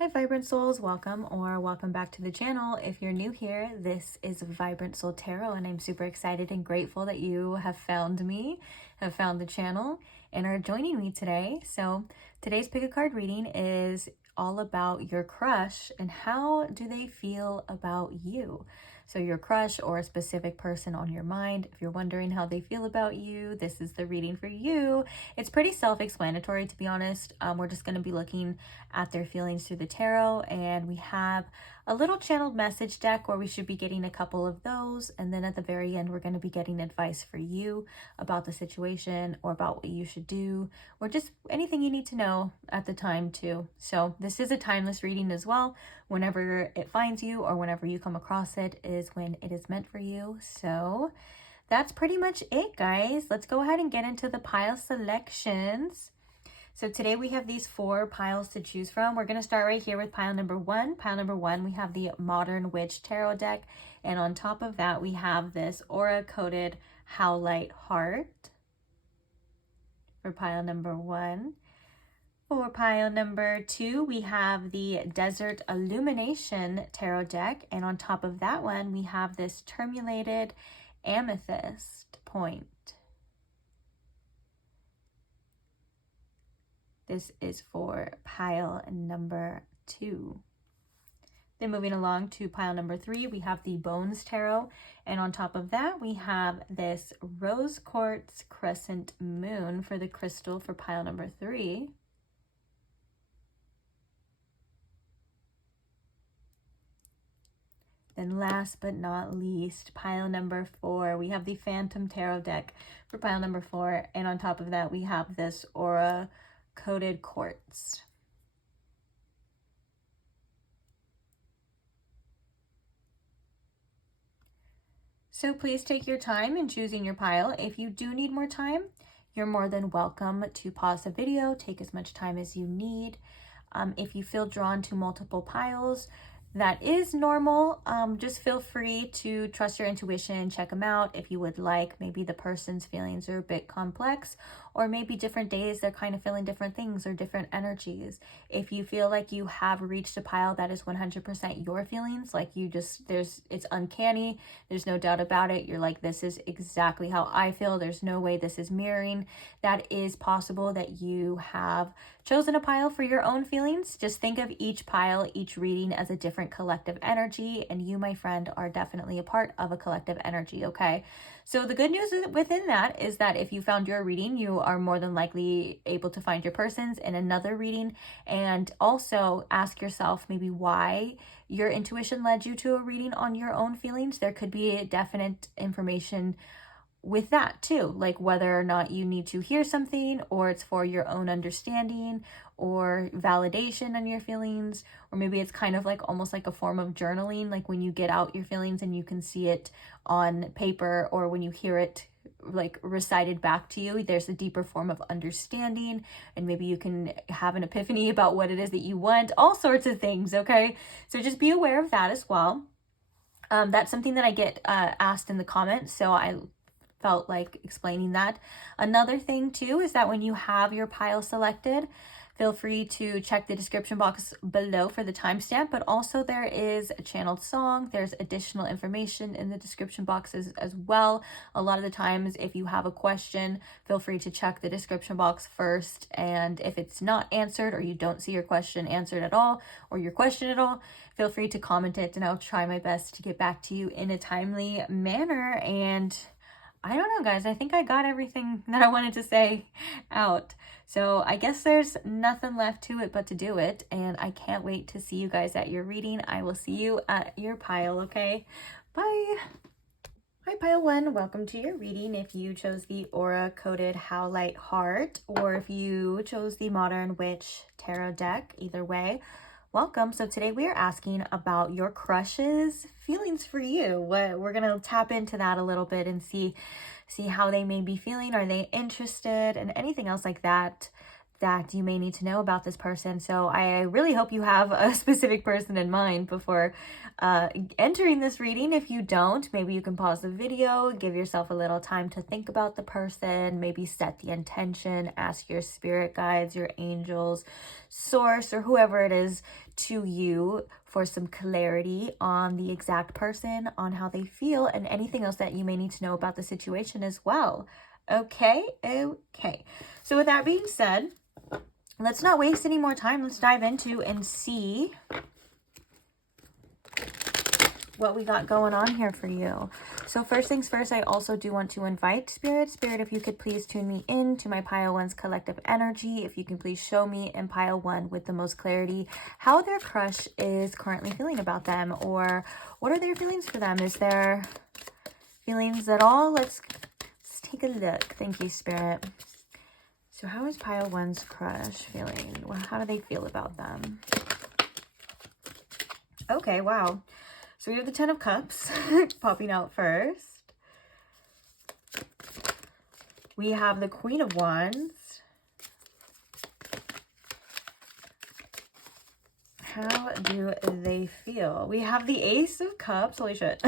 Hi Vibrant Souls, welcome or welcome back to the channel. If you're new here, this is Vibrant Soul Tarot and I'm super excited and grateful that you have found me, have found the channel and are joining me today. So today's pick a card reading is all about your crush and how do they feel about you. So your crush or a specific person on your mind, if you're wondering how they feel about you, this is the reading for you. It's pretty self-explanatory, to be honest. We're just going to be looking at their feelings through the tarot, and we have a little channeled message deck where we should be getting a couple of those, and then at the very end we're going to be getting advice for you about the situation or about what you should do or just anything you need to know at the time too. So this is a timeless reading as well. Whenever it finds you or whenever you come across it is when it is meant for you. So that's pretty much it, guys. Let's go ahead and get into the pile selections. So today we have these 4 piles to choose from. We're going to start right here with pile number 1. Pile number 1, we have the Modern Witch Tarot deck. And on top of that, we have this aura-coded Howlite Heart for pile number 1. For pile number 2, we have the Desert Illumination Tarot deck. And on top of that one, we have this Terminated Amethyst point. This is for pile number 2. Then moving along to pile number 3, we have the Bones Tarot. And on top of that, we have this Rose Quartz Crescent Moon for the crystal for pile number 3. Then last but not least, pile number 4, we have the Phantom Tarot deck for pile number 4. And on top of that, we have this Aura Coated Quartz. So please take your time in choosing your pile. If you do need more time, you're more than welcome to pause the video, take as much time as you need. If you feel drawn to multiple piles, that is normal. Just feel free to trust your intuition, check them out. If you would like, maybe the person's feelings are a bit complex, or maybe different days they're kind of feeling different things or different energies. If you feel like you have reached a pile that is 100% your feelings, like it's uncanny, there's no doubt about it. You're like, this is exactly how I feel. There's no way this is mirroring. That is possible that you have chosen a pile for your own feelings. Just think of each pile, each reading as a different collective energy, and you, my friend, are definitely a part of a collective energy, okay? So the good news within that is that if you found your reading, you are more than likely able to find your person's in another reading. And also ask yourself maybe why your intuition led you to a reading on your own feelings. There could be a definite information with that too, like whether or not you need to hear something or it's for your own understanding or validation on your feelings, or maybe it's kind of like almost like a form of journaling, like when you get out your feelings and you can see it on paper, or when you hear it like recited back to you, there's a deeper form of understanding, and maybe you can have an epiphany about what it is that you want, all sorts of things, okay? So just be aware of that as well. That's something that I get asked in the comments, so I felt like explaining that. Another thing too is that when you have your pile selected, feel free to check the description box below for the timestamp, but also there is a channeled song. There's additional information in the description boxes as well. A lot of the times, if you have a question, feel free to check the description box first. And if it's not answered, or you don't see your question answered at all, or your question at all, feel free to comment it and I'll try my best to get back to you in a timely manner. And I don't know, guys, I think I got everything that I wanted to say out. So I guess there's nothing left to it but to do it. And I can't wait to see you guys at your reading. I will see you at your pile, okay? Bye. Hi, pile 1. Welcome to your reading. If you chose the Aura-Coded Howlite Heart, or if you chose the Modern Witch Tarot deck, either way, welcome. So today we are asking about your crush's feelings for you. We're going to tap into that a little bit and see how they may be feeling. Are they interested? And anything else like that that you may need to know about this person. So I really hope you have a specific person in mind before entering this reading. If you don't, maybe you can pause the video, give yourself a little time to think about the person, maybe set the intention, ask your spirit guides, your angels, source, or whoever it is to you for some clarity on the exact person, on how they feel, and anything else that you may need to know about the situation as well. Okay. So with that being said, let's not waste any more time. Let's dive into and see what we got going on here for you. So first things first, I also do want to invite Spirit, if you could please tune me in to my Pile 1's collective energy. If you can please show me in Pile 1 with the most clarity how their crush is currently feeling about them, or what are their feelings for them? Is there feelings at all? Let's take a look. Thank you, Spirit. So how is Pile 1's crush feeling? Well, how do they feel about them? Okay, wow. So we have the 10 of Cups popping out first. We have the Queen of Wands. How do they feel? We have the Ace of Cups. Holy shit.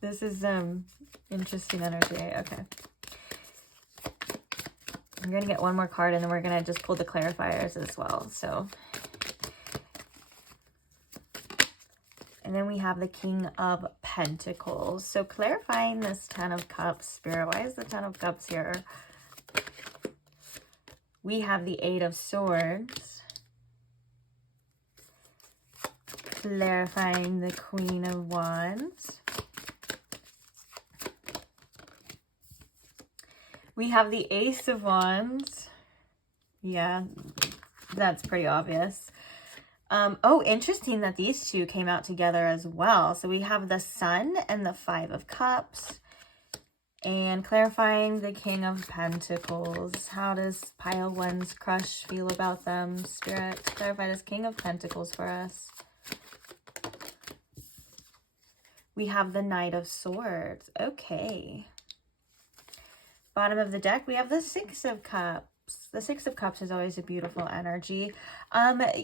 This is interesting energy. Okay. I'm going to get one more card and then we're going to just pull the clarifiers as well. So, and then we have the King of Pentacles. So clarifying this 10 of Cups, Spirit. Why is the 10 of Cups here? We have the 8 of Swords. Clarifying the Queen of Wands. We have the Ace of Wands. Yeah, that's pretty obvious. Oh, interesting that these two came out together as well. So we have the Sun and the 5 of Cups. And clarifying the King of Pentacles. How does Pile 1's crush feel about them? Spirit, clarify this King of Pentacles for us. We have the Knight of Swords. Okay. Bottom of the deck, we have the 6 of Cups. The 6 of Cups is always a beautiful energy.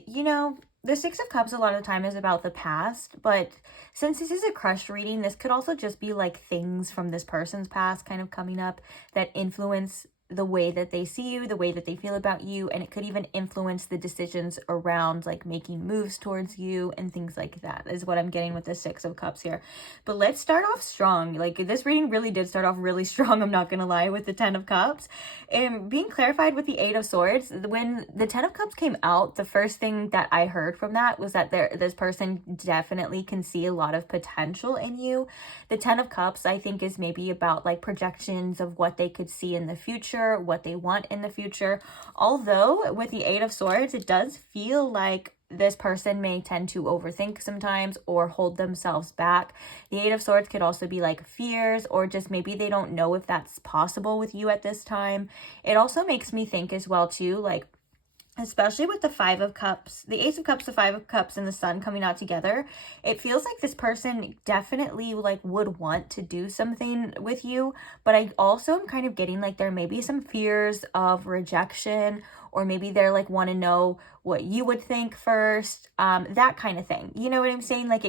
You know, the 6 of Cups a lot of the time is about the past, but since this is a crush reading, this could also just be like things from this person's past kind of coming up that influence the way that they see you, the way that they feel about you, and it could even influence the decisions around like making moves towards you and things like that is what I'm getting with the 6 of Cups here. But let's start off strong. Like this reading really did start off really strong, I'm not gonna lie, with the 10 of Cups. And being clarified with the 8 of Swords, when the 10 of Cups came out, the first thing that I heard from that was that this person definitely can see a lot of potential in you. The 10 of Cups, I think, is maybe about like projections of what they could see in the future, what they want in the future. Although with the 8 of Swords, it does feel like this person may tend to overthink sometimes or hold themselves back. The 8 of Swords could also be like fears, or just maybe they don't know if that's possible with you at this time. It also makes me think as well too, like especially with the 5 of Cups, the Ace of Cups, the 5 of Cups, and the Sun coming out together, it feels like this person definitely like would want to do something with you, but I also am kind of getting like there may be some fears of rejection, or maybe they're like want to know what you would think first, that kind of thing. You know what I'm saying? Like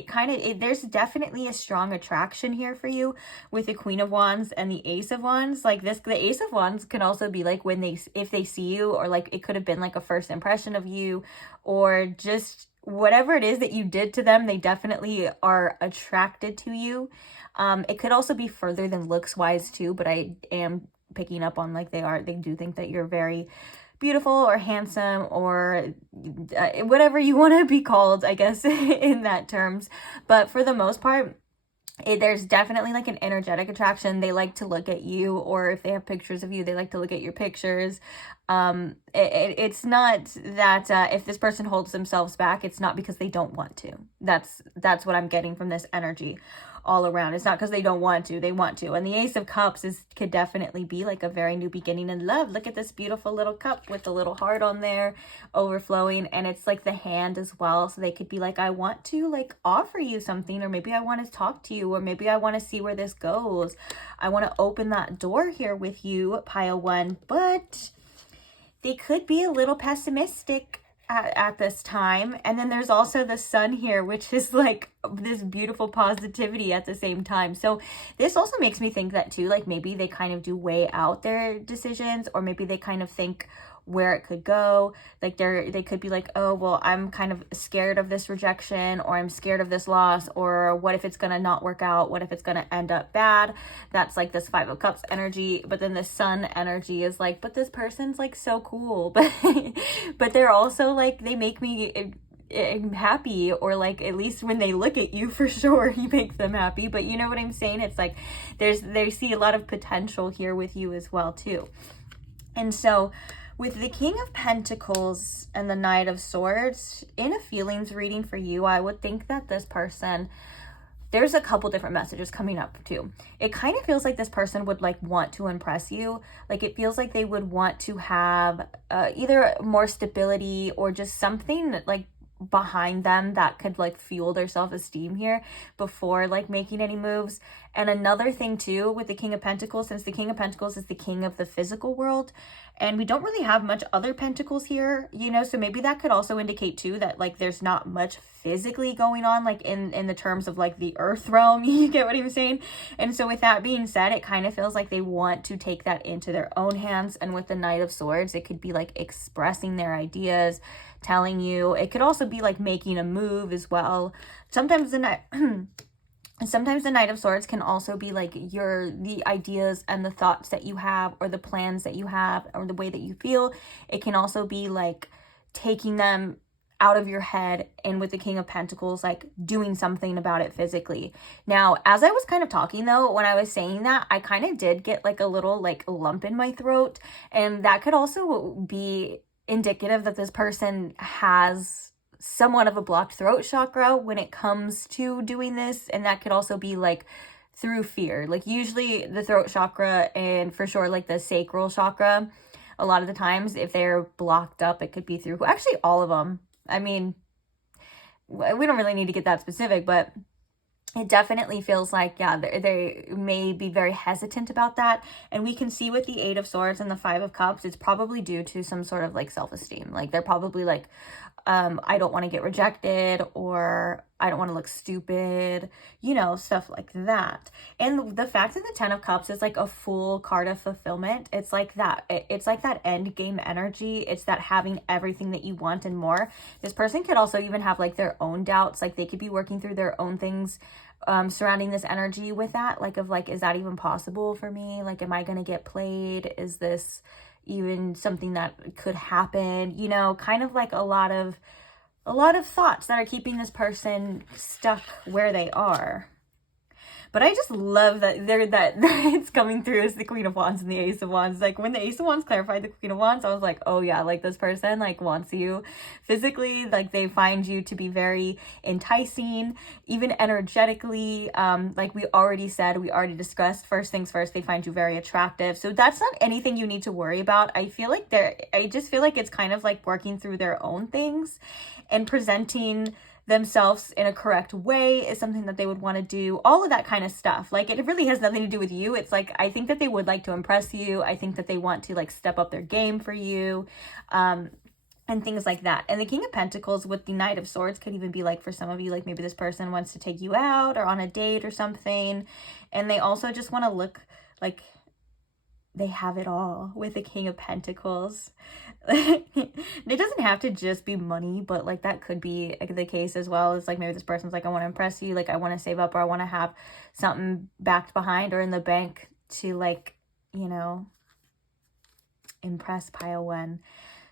there's definitely a strong attraction here for you with the Queen of Wands and the Ace of Wands. Like the Ace of Wands can also be like if they see you, or like it could have been like a first impression of you, or just whatever it is that you did to them, they definitely are attracted to you. It could also be further than looks wise too, but I am picking up on like they do think that you're very beautiful or handsome, or whatever you want to be called, I guess, in that terms. But for the most part, there's definitely like an energetic attraction. They like to look at you, or if they have pictures of you, they like to look at your pictures. It's not that if this person holds themselves back, it's not because they don't want to. That's what I'm getting from this energy. all around. It's not because they don't want to, they want to. And the Ace of Cups could definitely be like a very new beginning in love. Look at this beautiful little cup with a little heart on there overflowing, and it's like the hand as well. So they could be like, I want to like offer you something, or maybe I want to talk to you, or maybe I want to see where this goes. I want to open that door here with you, pile one. But they could be a little pessimistic at this time. And then there's also the sun here, which is like this beautiful positivity at the same time. So this also makes me think that too, like maybe they kind of do weigh out their decisions, or maybe they kind of think where it could go. Like they could be like, oh, well, I'm kind of scared of this rejection, or I'm scared of this loss, or what if it's gonna not work out? What if it's gonna end up bad? That's like this Five of Cups energy. But then the sun energy is like, but this person's like so cool, but they're also like, they make me happy, or like at least when they look at you, for sure you make them happy. But you know what I'm saying? It's like they see a lot of potential here with you as well too. And so with the King of Pentacles and the Knight of Swords, in a feelings reading for you, I would think that this person, there's a couple different messages coming up too. It kind of feels like this person would like want to impress you. Like it feels like they would want to have either more stability, or just something like behind them that could like fuel their self-esteem here before like making any moves. And another thing too with the King of Pentacles, since the King of Pentacles is the king of the physical world, and we don't really have much other pentacles here, you know, so maybe that could also indicate too that like there's not much physically going on, like in the terms of like the earth realm. You get what I'm saying? And so with that being said, it kind of feels like they want to take that into their own hands. And with the Knight of Swords, it could be like expressing their ideas, telling you. It could also be like making a move as well. Sometimes the Knight of Swords can also be like the ideas and the thoughts that you have, or the plans that you have, or the way that you feel. It can also be like taking them out of your head, and with the King of Pentacles, like doing something about it physically. Now, as I was kind of talking though, when I was saying that, I kind of did get like a little like lump in my throat, and that could also be indicative that this person has somewhat of a blocked throat chakra when it comes to doing this. And that could also be like through fear. Like usually the throat chakra, and for sure like the sacral chakra, a lot of the times if they're blocked up, it could be through, actually all of them. I mean, we don't really need to get that specific, but it definitely feels like, yeah, they may be very hesitant about that. And we can see with the Eight of Swords and the Five of Cups, it's probably due to some sort of like self-esteem. Like they're probably like, I don't want to get rejected, or I don't want to look stupid, you know, stuff like that. And the fact that the Ten of Cups is like a full card of fulfillment, it's like that. It's like that end game energy. It's that having everything that you want and more. This person could also even have like their own doubts. Like they could be working through their own things surrounding this energy with that. Like of like, is that even possible for me? Like, am I going to get played? Is this even something that could happen? You know, kind of like a lot of thoughts that are keeping this person stuck where they are. But I just love that it's coming through as the Queen of Wands and the Ace of Wands. Like when the Ace of Wands clarified the Queen of Wands, I was like, oh yeah, like this person like wants you physically. Like they find you to be very enticing, even energetically. Like we already discussed, first things first, they find you very attractive. So that's not anything you need to worry about. I just feel like it's kind of like working through their own things and presenting themselves in a correct way is something that they would want to do. All of that kind of stuff. Like it really has nothing to do with you. It's like, I think that they would like to impress you. I think that they want to like step up their game for you, and things like that. And the King of Pentacles with the Knight of Swords could even be like, for some of you, like maybe this person wants to take you out or on a date or something. And they also just want to look like they have it all with the King of Pentacles. It doesn't have to just be money, but like that could be the case as well. It's like maybe this person's like, I want to impress you, like I want to save up, or I want to have something backed behind or in the bank to like, you know, impress pile one.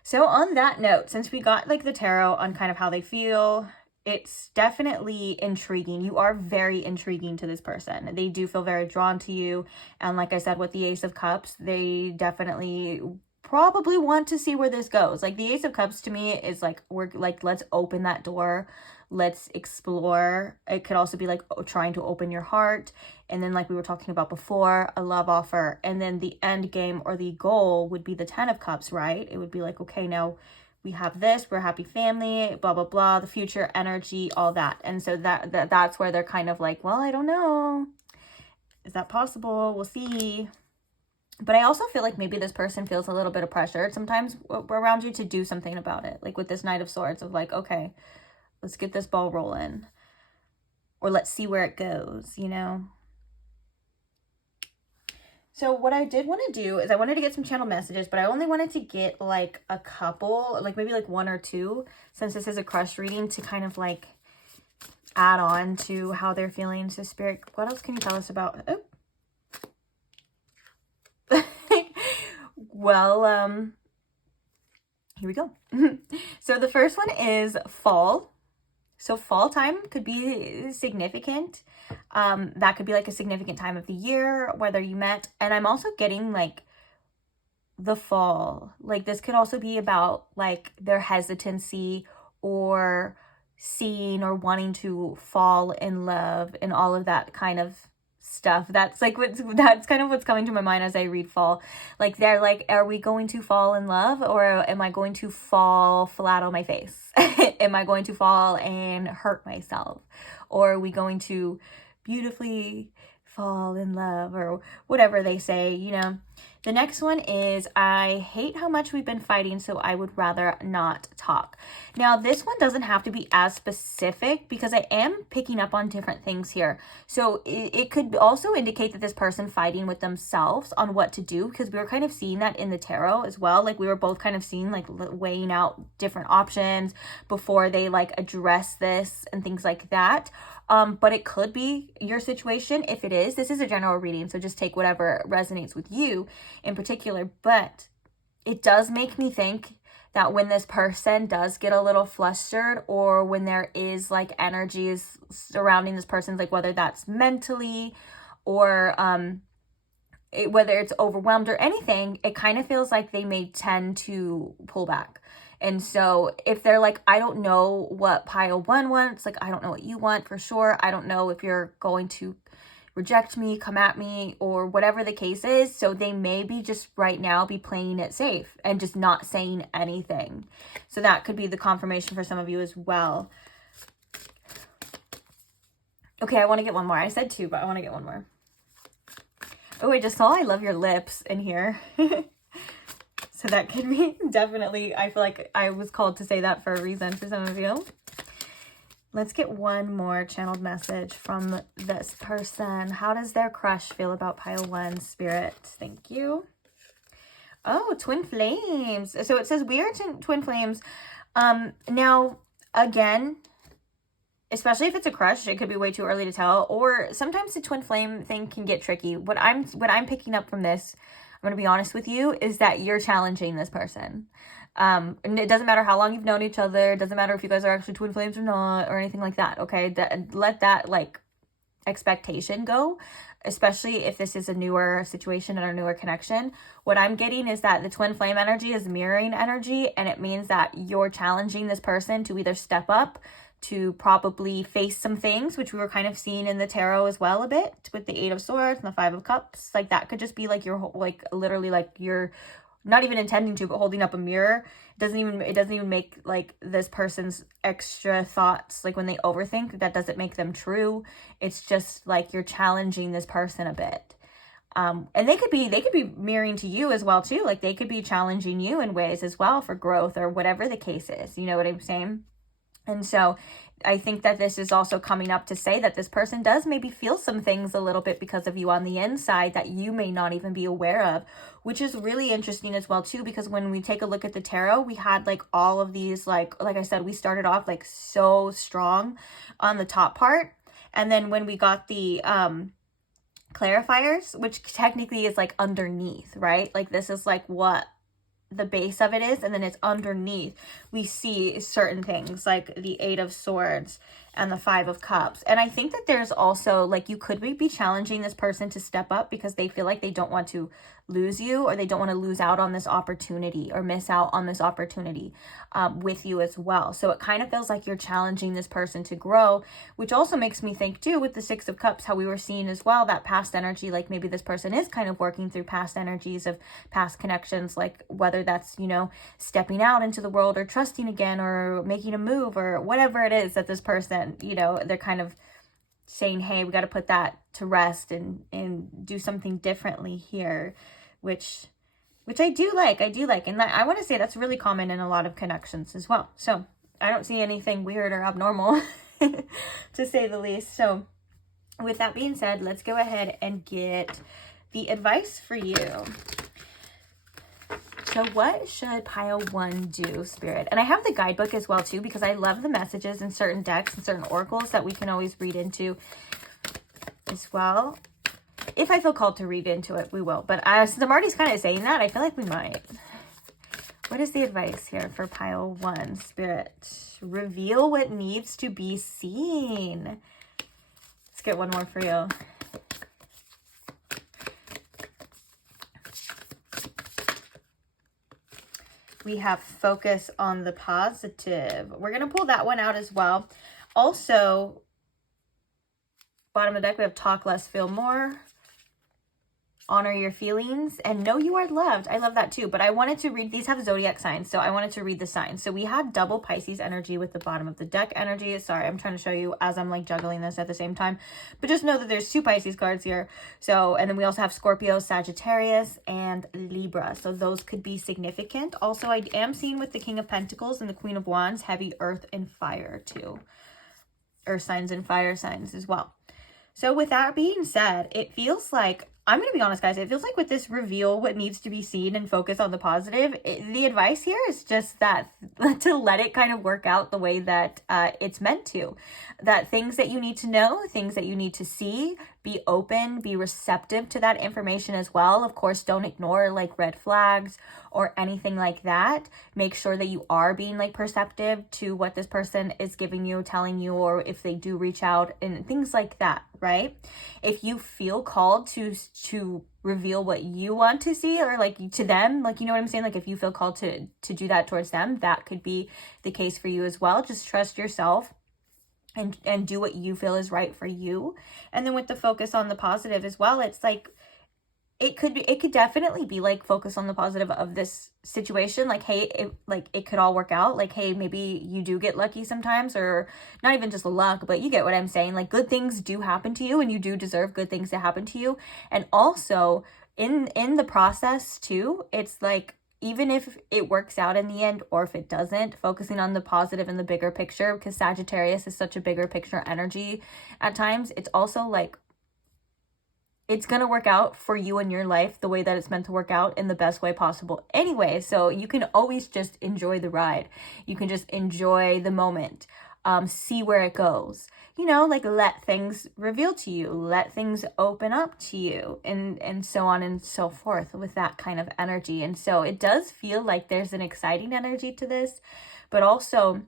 So on that note, since we got like the tarot on kind of how they feel, it's definitely intriguing. You are very intriguing to this person. They do feel very drawn to you. And like I said, with the Ace of Cups, they definitely probably want to see where this goes. Like the Ace of Cups to me is like, let's open that door. let's explore. It could also be like trying to open your heart. And then like we were talking about before, a love offer. And then the end game or the goal would be the 10 of Cups, right? It would be like, okay, now we have this, we're a happy family, blah, blah, blah, the future energy, all that. And so that's where they're kind of like, well, I don't know. Is that possible? We'll see. But I also feel like maybe this person feels a little bit of pressure sometimes around you to do something about it. Like with this Knight of Swords of like, okay, let's get this ball rolling. Or let's see where it goes, you know? So what I did want to do is I wanted to get some channel messages, but I only wanted to get like a couple, like maybe like 1 or 2, since this is a crush reading, to kind of like add on to how they're feeling. So Spirit, what else can you tell us about? Oh. Well, here we go. So the first one is fall. So fall time could be significant. That could be like a significant time of the year, whether you met. And I'm also getting like the fall. Like this could also be about like their hesitancy or seeing or wanting to fall in love and all of that kind of stuff. That's kind of what's coming to my mind as I read fall. Like they're like, are we going to fall in love, or am I going to fall flat on my face? Am I going to fall and hurt myself, or are we going to beautifully fall in love, or whatever they say, you know? The next one is, I hate how much we've been fighting, so I would rather not talk. Now, this one doesn't have to be as specific because I am picking up on different things here. So it could also indicate that this person fighting with themselves on what to do, because we were kind of seeing that in the tarot as well. Like we were both kind of seeing like weighing out different options before they like address this and things like that. But it could be your situation. If it is, this is a general reading, so just take whatever resonates with you in particular. But it does make me think that when this person does get a little flustered, or when there is like energies surrounding this person, like whether that's mentally or whether it's overwhelmed or anything, it kind of feels like they may tend to pull back. And so if they're like, I don't know what pile 1 wants, like, I don't know what you want for sure. I don't know if you're going to reject me, come at me, or whatever the case is. So they may be just right now be playing it safe and just not saying anything. So that could be the confirmation for some of you as well. Okay, I want to get one more. I said 2, but I want to get one more. Oh, I just saw I love your lips in here. So that could be definitely, I feel like I was called to say that for a reason for some of you. Let's get one more channeled message from this person. How does their crush feel about pile 1, Spirit? Thank you. Oh, twin flames. So it says we are twin flames. Now, again, especially if it's a crush, it could be way too early to tell. Or sometimes the twin flame thing can get tricky. What I'm picking up from this, I'm going to be honest with you, is that you're challenging this person. And it doesn't matter how long you've known each other. It doesn't matter if you guys are actually twin flames or not, or anything like that. Okay. Let that like expectation go, especially if this is a newer situation and a newer connection. What I'm getting is that the twin flame energy is mirroring energy. And it means that you're challenging this person to either step up, to probably face some things, which we were kind of seeing in the tarot as well a bit with the 8 of Swords and the 5 of Cups. Like that could just be like you're like literally like you're not even intending to, but holding up a mirror. It doesn't even make like this person's extra thoughts, like when they overthink, that doesn't make them true. It's just like you're challenging this person a bit. And they could be mirroring to you as well too. Like they could be challenging you in ways as well for growth or whatever the case is. You know what I'm saying? And so I think that this is also coming up to say that this person does maybe feel some things a little bit because of you on the inside that you may not even be aware of, which is really interesting as well too, because when we take a look at the tarot, we had like all of these, like I said, we started off like so strong on the top part. And then when we got the clarifiers, which technically is like underneath, right? Like this is like what the base of it is, and then it's underneath we see certain things like the 8 of Swords and the 5 of Cups. And I think that there's also, like, you could be challenging this person to step up because they feel like they don't want to lose you, or they don't want to lose out on this opportunity or miss out on this opportunity with you as well. So it kind of feels like you're challenging this person to grow, which also makes me think too, with the 6 of Cups, how we were seeing as well, that past energy, like maybe this person is kind of working through past energies of past connections, like whether that's, you know, stepping out into the world or trusting again or making a move or whatever it is that this person, you know, they're kind of saying, hey, we got to put that to rest and do something differently here, which I do like. And that, I want to say that's really common in a lot of connections as well. So I don't see anything weird or abnormal to say the least. So with that being said, let's go ahead and get the advice for you. So what should pile 1 do, Spirit? And I have the guidebook as well too, because I love the messages in certain decks and certain oracles that we can always read into as well. If I feel called to read into it, we will. But since I'm already kind of saying that, I feel like we might. What is the advice here for pile 1, Spirit? Reveal what needs to be seen. Let's get one more for you. We have focus on the positive. We're going to pull that one out as well. Also, bottom of the deck, we have talk less, feel more. Honor your feelings and know you are loved. I love that too. But I wanted to read, these have zodiac signs, so I wanted to read the signs. So we had double Pisces energy with the bottom of the deck energy. Sorry, I'm trying to show you as I'm like juggling this at the same time. But just know that there's 2 Pisces cards here. So, and then we also have Scorpio, Sagittarius, and Libra. So those could be significant. Also, I am seeing with the King of Pentacles and the Queen of Wands, heavy earth and fire too. Earth signs and fire signs as well. So with that being said, it feels like, I'm going to be honest, guys, it feels like with this reveal what needs to be seen and focus on the positive, the advice here is just that to let it kind of work out the way that it's meant to. That things that you need to know, things that you need to see, be open, be receptive to that information as well. Of course, don't ignore like red flags or anything like that. Make sure that you are being like perceptive to what this person is giving you, telling you, or if they do reach out and things like that, right? If you feel called to reveal what you want to see, or like to them, like, you know what I'm saying? Like if you feel called to do that towards them, that could be the case for you as well. Just trust yourself and do what you feel is right for you. And then with the focus on the positive as well, it's like, it could definitely be like focus on the positive of this situation. Like, hey, it could all work out. Like, hey, maybe you do get lucky sometimes, or not even just luck, but you get what I'm saying. Like, good things do happen to you, and you do deserve good things to happen to you. And also in the process too, it's like, even if it works out in the end, or if it doesn't, focusing on the positive and the bigger picture, because Sagittarius is such a bigger picture energy at times. It's also like, it's going to work out for you in your life the way that it's meant to work out in the best way possible anyway. So you can always just enjoy the ride. You can just enjoy the moment, see where it goes, you know, like let things reveal to you, let things open up to you, and so on and so forth with that kind of energy. And so it does feel like there's an exciting energy to this, but also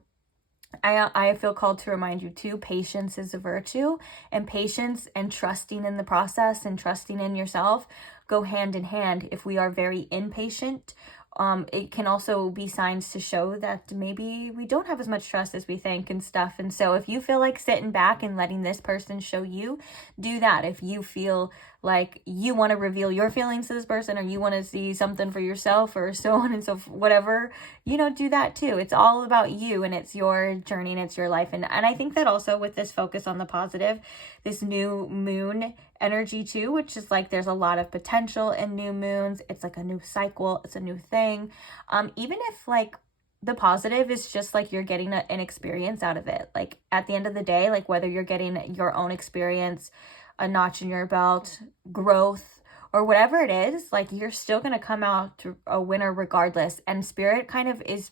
I feel called to remind you too, patience is a virtue, and patience and trusting in the process and trusting in yourself go hand in hand. If we are very impatient, it can also be signs to show that maybe we don't have as much trust as we think and stuff. And so if you feel like sitting back and letting this person show you, do that. If you feel like you want to reveal your feelings to this person, or you want to see something for yourself, or so on and so forth, whatever, you know, do that too. It's all about you, and it's your journey, and it's your life. And I think that also with this focus on the positive, this new moon energy too, which is like there's a lot of potential in new moons. It's like a new cycle, it's a new thing. Even if like the positive is just like you're getting an experience out of it, like at the end of the day, like whether you're getting your own experience, a notch in your belt, growth, or whatever it is, like you're still going to come out to a winner regardless. And Spirit kind of is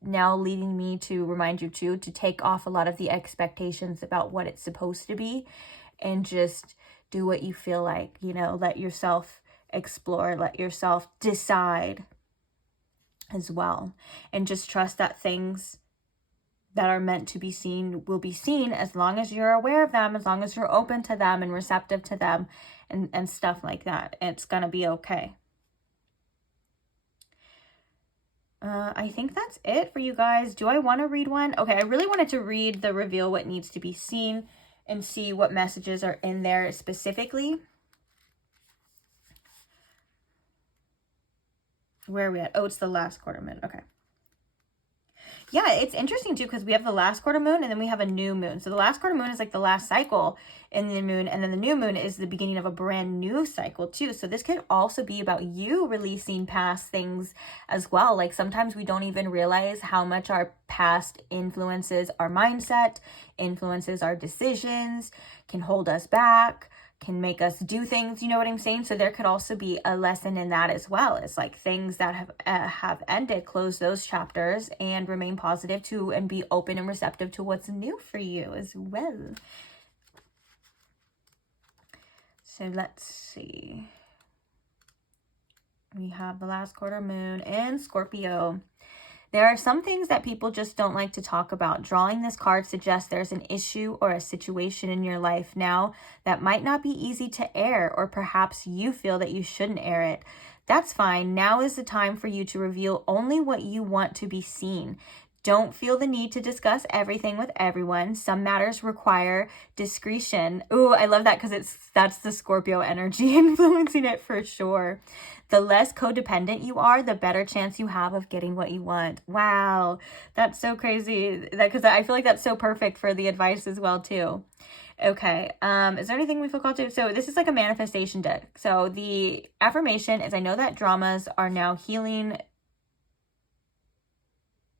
now leading me to remind you too, to take off a lot of the expectations about what it's supposed to be, and just do what you feel like, you know, let yourself explore, let yourself decide as well. And just trust that things that are meant to be seen will be seen, as long as you're aware of them, as long as you're open to them and receptive to them and stuff like that. It's gonna be okay. I think that's it for you guys. Do I want to read one? Okay, I really wanted to read the reveal what needs to be seen and see what messages are in there specifically. Where are we at? Oh, it's the last quarter moon. Okay. Yeah, it's interesting too, because we have the last quarter moon and then we have a new moon. So the last quarter moon is like the last cycle in the moon, and then the new moon is the beginning of a brand new cycle too. So this could also be about you releasing past things as well. Like sometimes we don't even realize how much our past influences our mindset, influences our decisions, can hold us back, can make us do things, you know what I'm saying? So there could also be a lesson in that as well. It's like things that have ended, close those chapters and remain positive to, and be open and receptive to what's new for you as well. So let's see. We have the last quarter moon in Scorpio. There are some things that people just don't like to talk about. Drawing this card suggests there's an issue or a situation in your life now that might not be easy to air, or perhaps you feel that you shouldn't air it. That's fine. Now is the time for you to reveal only what you want to be seen. Don't feel the need to discuss everything with everyone. Some matters require discretion. Ooh, I love that, because that's the Scorpio energy influencing it for sure. The less codependent you are, the better chance you have of getting what you want. Wow, that's so crazy. Because I feel like that's so perfect for the advice as well too. Okay, is there anything we feel called to? So this is like a manifestation deck. So the affirmation is, I know that dramas are now healing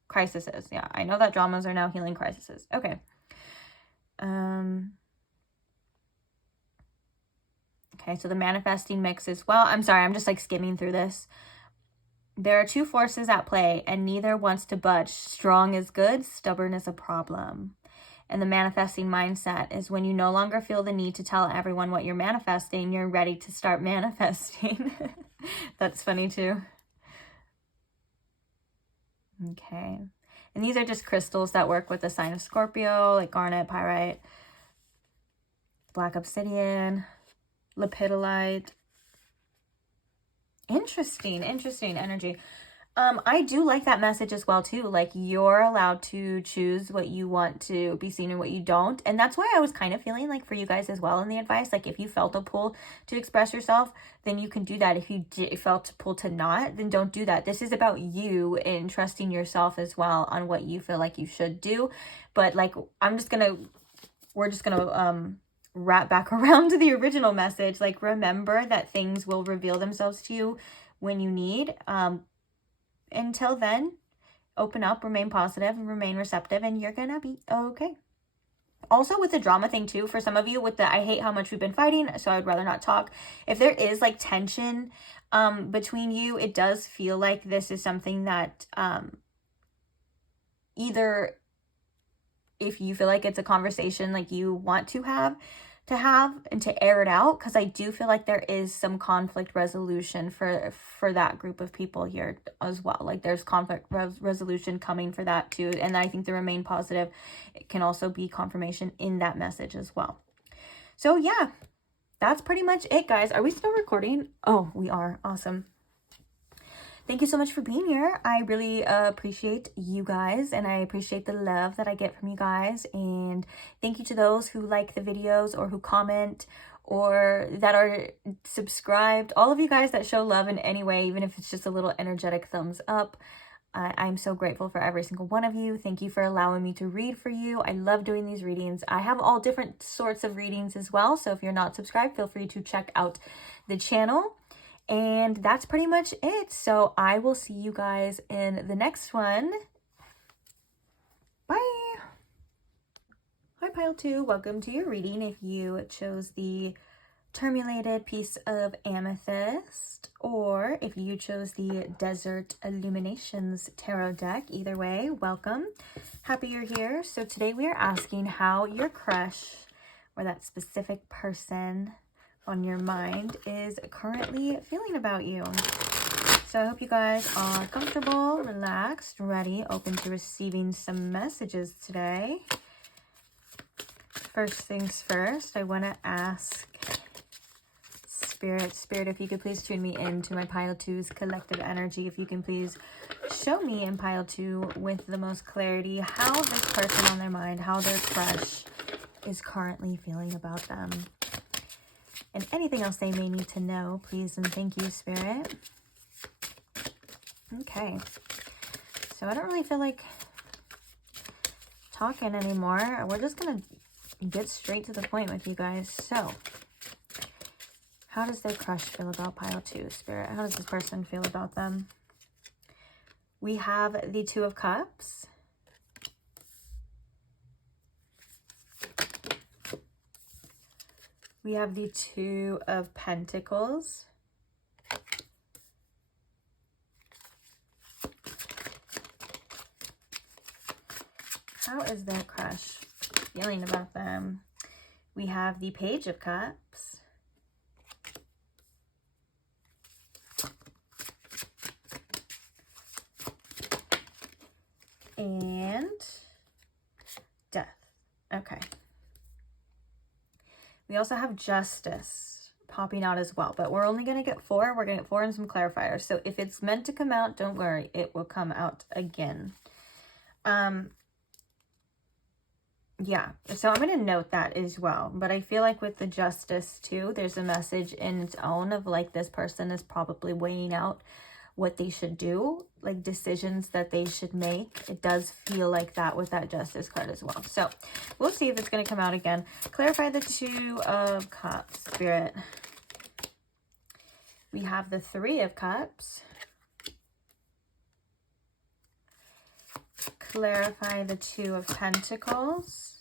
crises. Yeah, I know that dramas are now healing crises. Okay. Okay, so the manifesting mix as well. I'm sorry, I'm just like skimming through this. There are two forces at play and neither wants to budge. Strong is good, stubborn is a problem. And the manifesting mindset is when you no longer feel the need to tell everyone what you're manifesting, you're ready to start manifesting. That's funny too. Okay. And these are just crystals that work with the sign of Scorpio, like garnet, pyrite, black obsidian, lepidolite. Interesting energy. I do like that message as well too. Like, you're allowed to choose what you want to be seen and what you don't. And that's why I was kind of feeling like for you guys as well in the advice, like if you felt a pull to express yourself, then you can do that. If you felt a pull to not, then don't do that. This is about you and trusting yourself as well on what you feel like you should do. But like, we're just gonna wrap back around to the original message. Like, remember that things will reveal themselves to you when you need. Until then, open up, remain positive, and remain receptive, and you're gonna be okay. Also, with the drama thing too, for some of you, with the I hate how much we've been fighting, so I'd rather not talk. If there is like tension between you, it does feel like this is something that either, if you feel like it's a conversation like you want to have and to air it out, because I do feel like there is some conflict resolution for that group of people here as well. Like, there's conflict resolution coming for that too. And I think the remain positive, it can also be confirmation in that message as well. So yeah, that's pretty much it, guys. Are we still recording? Oh, we are. Awesome. Thank you so much for being here. I really appreciate you guys, and I appreciate the love that I get from you guys. And thank you to those who like the videos or who comment or that are subscribed. All of you guys that show love in any way, even if it's just a little energetic thumbs up. I'm so grateful for every single one of you. Thank you for allowing me to read for you. I love doing these readings. I have all different sorts of readings as well. So if you're not subscribed, feel free to check out the channel. And that's pretty much it. So I will see you guys in the next one. Bye. Hi, Pile 2. Welcome to your reading. If you chose the Terminated Piece of Amethyst, or if you chose the Desert Illuminations Tarot deck, either way, welcome. Happy you're here. So today we are asking how your crush or that specific person on your mind is currently feeling about you. So I hope you guys are comfortable, relaxed, ready, open to receiving some messages today. First things first, I want to ask Spirit, if you could please tune me into my pile 2's collective energy. If you can please show me in pile 2 with the most clarity how this person on their mind, how their crush is currently feeling about them. And anything else they may need to know, please and thank you, Spirit. Okay. So I don't really feel like talking anymore. We're just going to get straight to the point with you guys. So, how does their crush feel about pile 2, Spirit? How does this person feel about them? We have the Two of Cups. We have the Two of Pentacles. How is their crush feeling about them? We have the Page of Cups. And Death. Okay. We also have Justice popping out as well, but we're only going to get 4. We're going to get 4 and some clarifiers. So if it's meant to come out, don't worry, it will come out again. Yeah, so I'm going to note that as well. But I feel like with the Justice too, there's a message in its own of like this person is probably weighing out what they should do, like decisions that they should make. It does feel like that with that Justice card as well. So we'll see if it's going to come out again. Clarify the Two of Cups, Spirit. We have the Three of Cups. Clarify the Two of Pentacles.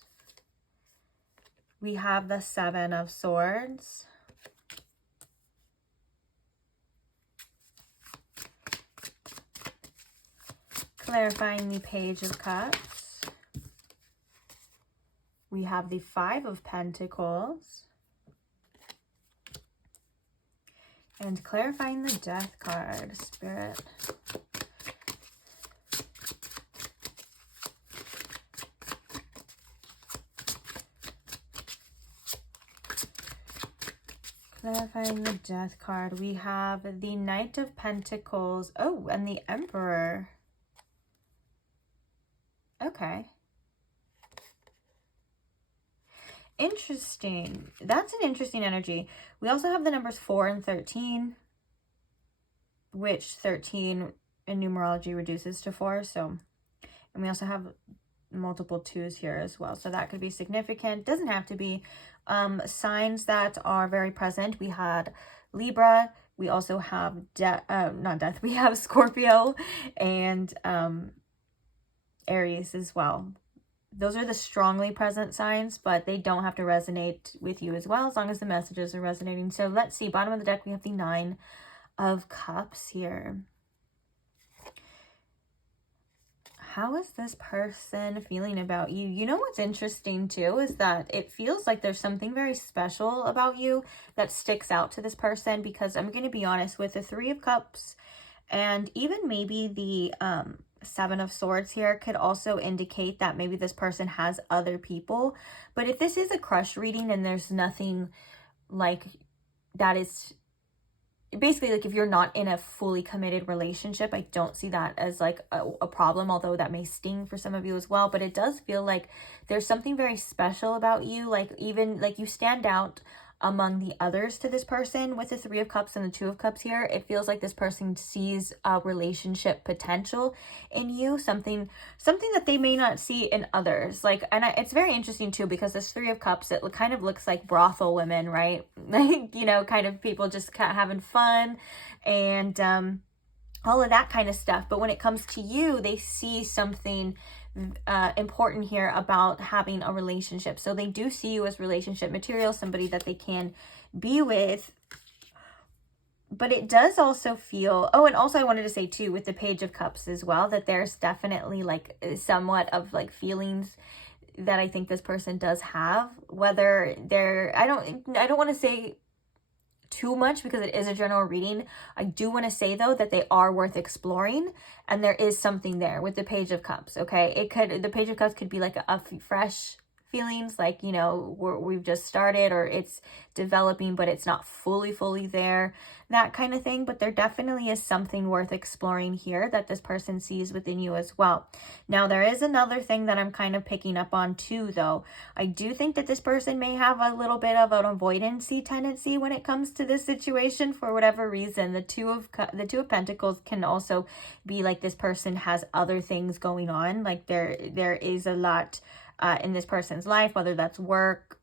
We have the Seven of Swords. Clarifying the Page of Cups. We have the Five of Pentacles. And clarifying the Death card, Spirit. Clarifying the Death card. We have the Knight of Pentacles. Oh, and the Emperor. Okay. Interesting. That's an interesting energy. We also have the numbers 4 and 13, which 13 in numerology reduces to 4. So, and we also have multiple 2s here as well. So that could be significant. Doesn't have to be. Signs that are very present. We had Libra. We also have not Death. We have Scorpio and Aries as well. Those are the strongly present signs, but they don't have to resonate with you as well, as long as the messages are resonating. So let's see, bottom of the deck, we have the Nine of Cups here. How is this person feeling about you? You know what's interesting too is that it feels like there's something very special about you that sticks out to this person, because I'm going to be honest, with the Three of Cups and even maybe the Seven of Swords here could also indicate that maybe this person has other people. But if this is a crush reading and there's nothing like that, is basically like if you're not in a fully committed relationship, I don't see that as like a problem, although that may sting for some of you as well. But it does feel like there's something very special about you, like even like you stand out among the others to this person. With the Three of Cups and the Two of Cups here, it feels like this person sees a relationship potential in you, something that they may not see in others. Like, and it's very interesting too, because this Three of Cups, it kind of looks like brothel women, right? Like, you know, kind of people just kind of having fun and all of that kind of stuff. But when it comes to you, they see something important here about having a relationship. So they do see you as relationship material, somebody that they can be with. But it does also feel, oh, and also I wanted to say too, with the Page of Cups as well, that there's definitely like somewhat of like feelings that I think this person does have, whether they're, I don't want to say too much because it is a general reading. I do want to say though that they are worth exploring, and there is something there with the Page of Cups. Okay, the Page of Cups could be like a fresh feelings, like, you know, we've just started, or it's developing but it's not fully there, that kind of thing. But there definitely is something worth exploring here that this person sees within you as well. Now, there is another thing that I'm kind of picking up on too, though. I do think that this person may have a little bit of an avoidancy tendency when it comes to this situation for whatever reason. The Two of Pentacles can also be like this person has other things going on, like there is a lot in this person's life, whether that's work,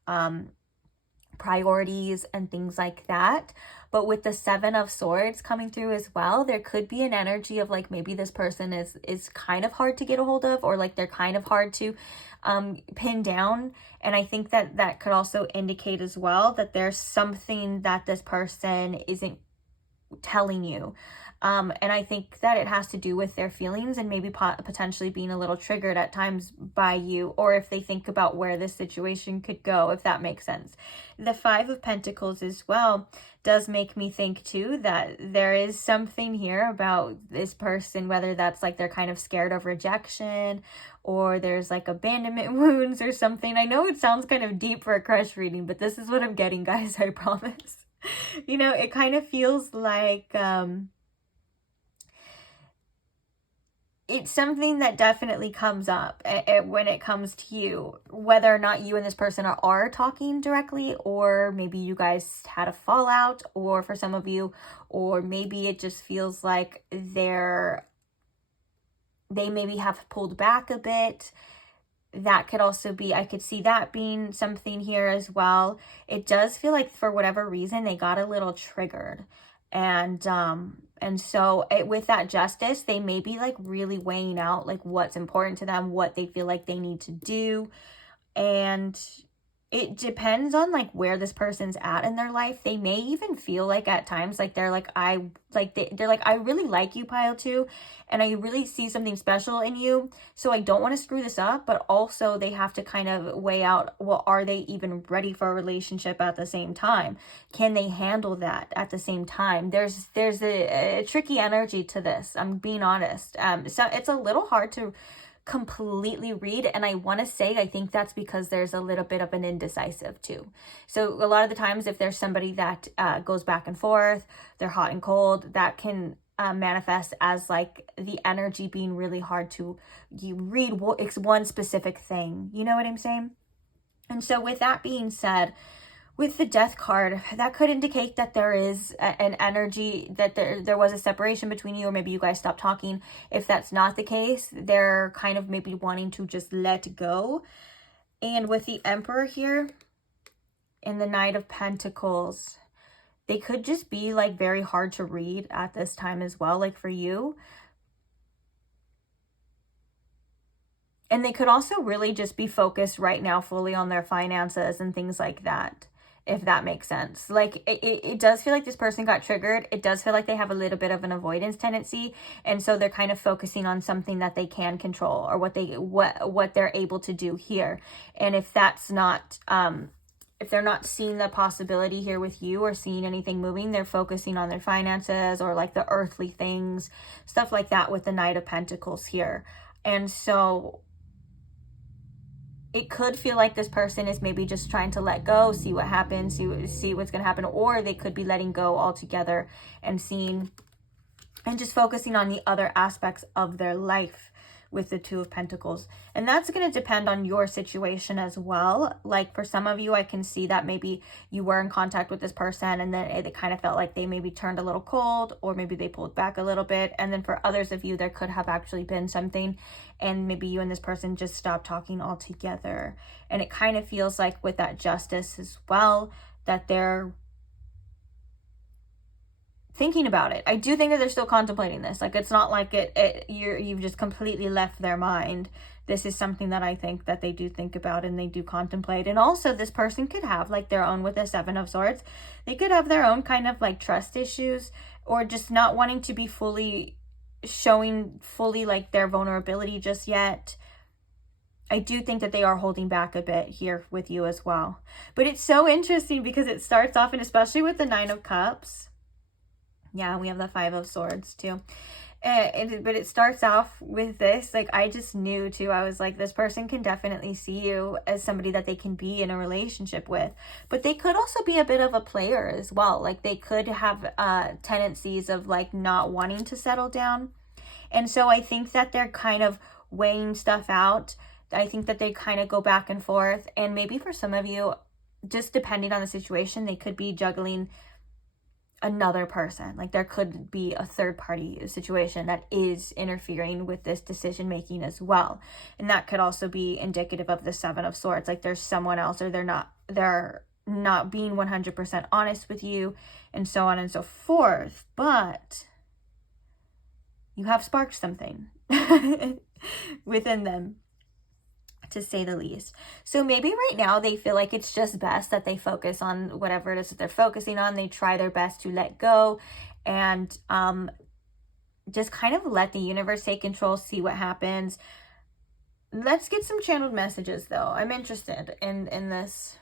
priorities, and things like that. But with the Seven of Swords coming through as well, there could be an energy of like maybe this person is kind of hard to get a hold of, or like they're kind of hard to pin down. And I think that could also indicate as well that there's something that this person isn't telling you. And I think that it has to do with their feelings and maybe potentially being a little triggered at times by you, or if they think about where this situation could go, if that makes sense. The Five of Pentacles as well does make me think too that there is something here about this person, whether that's like they're kind of scared of rejection, or there's like abandonment wounds or something. I know it sounds kind of deep for a crush reading, but this is what I'm getting, guys, I promise. You know, it kind of feels like it's something that definitely comes up when it comes to you, whether or not you and this person are talking directly, or maybe you guys had a fallout, or for some of you, or maybe it just feels like they maybe have pulled back a bit. That could also be, I could see that being something here as well. It does feel like for whatever reason they got a little triggered, and so with that Justice, they may be like really weighing out like what's important to them, what they feel like they need to do. And it depends on like where this person's at in their life. They may even feel like at times like they're like, I really like you, Pile 2, and I really see something special in you, so I don't want to screw this up. But also they have to kind of weigh out, well, are they even ready for a relationship at the same time? Can they handle that at the same time? There's a tricky energy to this, I'm being honest. So it's a little hard to completely read, and I want to say I think that's because there's a little bit of an indecisive too. So a lot of the times if there's somebody that goes back and forth, they're hot and cold, that can manifest as like the energy being really hard to read one specific thing, you know what I'm saying? And so with that being said, with the Death card, that could indicate that there is an energy, that there was a separation between you, or maybe you guys stopped talking. If that's not the case, they're kind of maybe wanting to just let go. And with the Emperor here and the Knight of Pentacles, they could just be like very hard to read at this time as well, like for you. And they could also really just be focused right now fully on their finances and things like that, if that makes sense. Like it does feel like this person got triggered. It does feel like they have a little bit of an avoidance tendency, and so they're kind of focusing on something that they can control, or what they're able to do here. And if that's not if they're not seeing the possibility here with you, or seeing anything moving, they're focusing on their finances, or like the earthly things, stuff like that, with the Knight of Pentacles here. And so it could feel like this person is maybe just trying to let go, see what happens, see what's going to happen, or they could be letting go altogether and seeing and just focusing on the other aspects of their life with the Two of Pentacles. And that's going to depend on your situation as well. Like for some of you, I can see that maybe you were in contact with this person, and then it kind of felt like they maybe turned a little cold, or maybe they pulled back a little bit. And then for others of you, there could have actually been something, and maybe you and this person just stopped talking altogether. And it kind of feels like with that Justice as well, that they're thinking about it. I do think that they're still contemplating this. Like it's not like you've just completely left their mind. This is something that I think that they do think about and they do contemplate. And also this person could have like their own, with the Seven of Swords, they could have their own kind of like trust issues, or just not wanting to be showing fully like their vulnerability just yet. I do think that they are holding back a bit here with you as well. But it's so interesting because it starts off, and especially with the 9 of Cups. Yeah, we have the 5 of Swords too. But it starts off with this, like, I just knew too, I was like, this person can definitely see you as somebody that they can be in a relationship with, but they could also be a bit of a player as well. Like, they could have tendencies of like not wanting to settle down. And so I think that they're kind of weighing stuff out. I think that they kind of go back and forth, and maybe for some of you, just depending on the situation, they could be juggling another person. Like, there could be a third party situation that is interfering with this decision making as well, and that could also be indicative of the 7 of Swords. Like, there's someone else, or they're not being 100% honest with you, and so on and so forth. But you have sparked something within them, to say the least. So maybe right now they feel like it's just best that they focus on whatever it is that they're focusing on. They try their best to let go and just kind of let the universe take control, see what happens. Let's get some channeled messages though. I'm interested in this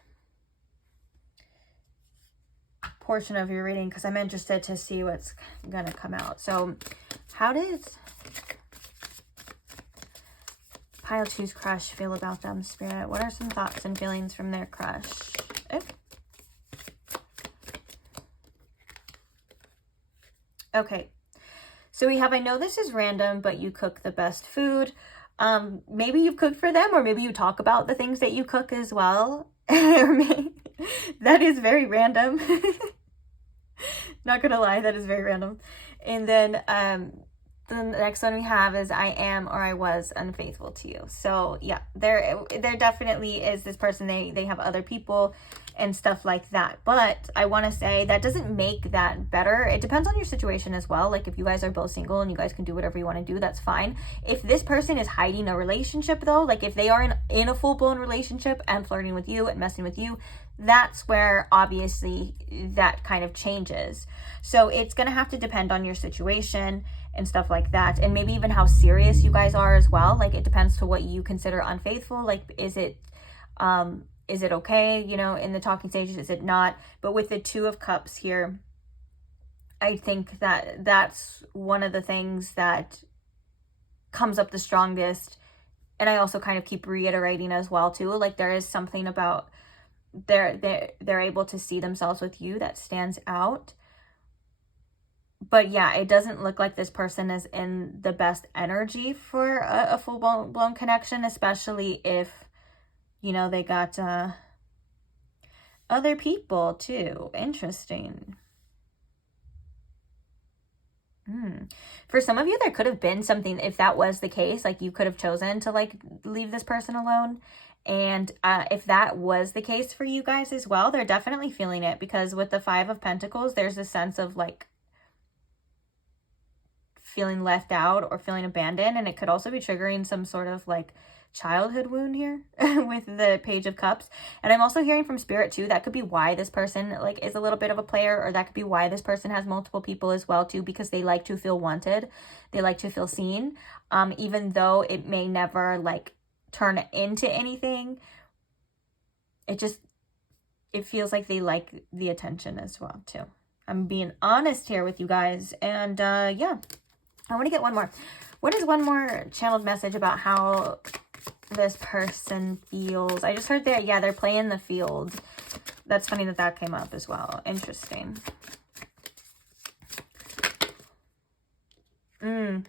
portion of your reading because I'm interested to see what's gonna come out. So how does Pile 2's crush feel about them, Spirit? What are some thoughts and feelings from their crush? Okay. So we have, I know this is random, but you cook the best food. Maybe you've cooked for them, or maybe you talk about the things that you cook as well. That is very random. Not gonna lie, that is very random. And then the next one we have is I am or I was unfaithful to you. So yeah, there definitely is this person, they have other people and stuff like that. But I want to say that doesn't make that better. It depends on your situation as well. Like, if you guys are both single and you guys can do whatever you want to do, that's fine. If this person is hiding a relationship though, like if they are in a full-blown relationship and flirting with you and messing with you, that's where obviously that kind of changes. So it's going to have to depend on your situation and stuff like that, and maybe even how serious you guys are as well. Like, it depends to what you consider unfaithful. Like, is it okay, you know, in the talking stages? Is it not? But with the 2 of Cups here, I think that that's one of the things that comes up the strongest. And I also kind of keep reiterating as well too, like, there is something about they're able to see themselves with you that stands out. But yeah, it doesn't look like this person is in the best energy for a full-blown connection, especially if, you know, they got other people too. Interesting. For some of you, there could have been something, if that was the case, like you could have chosen to like leave this person alone. And if that was the case for you guys as well, they're definitely feeling it, because with the 5 of Pentacles, there's a sense of like feeling left out or feeling abandoned, and it could also be triggering some sort of like childhood wound here with the Page of Cups. And I'm also hearing from Spirit too, that could be why this person like is a little bit of a player, or that could be why this person has multiple people as well too, because they like to feel wanted, they like to feel seen, even though it may never like turn into anything. It feels like they like the attention as well too. I'm being honest here with you guys. And yeah, I want to get one more. What is one more channeled message about how this person feels? I just heard that, yeah, they're playing the field. That's funny that that came up as well. Interesting. Ooh,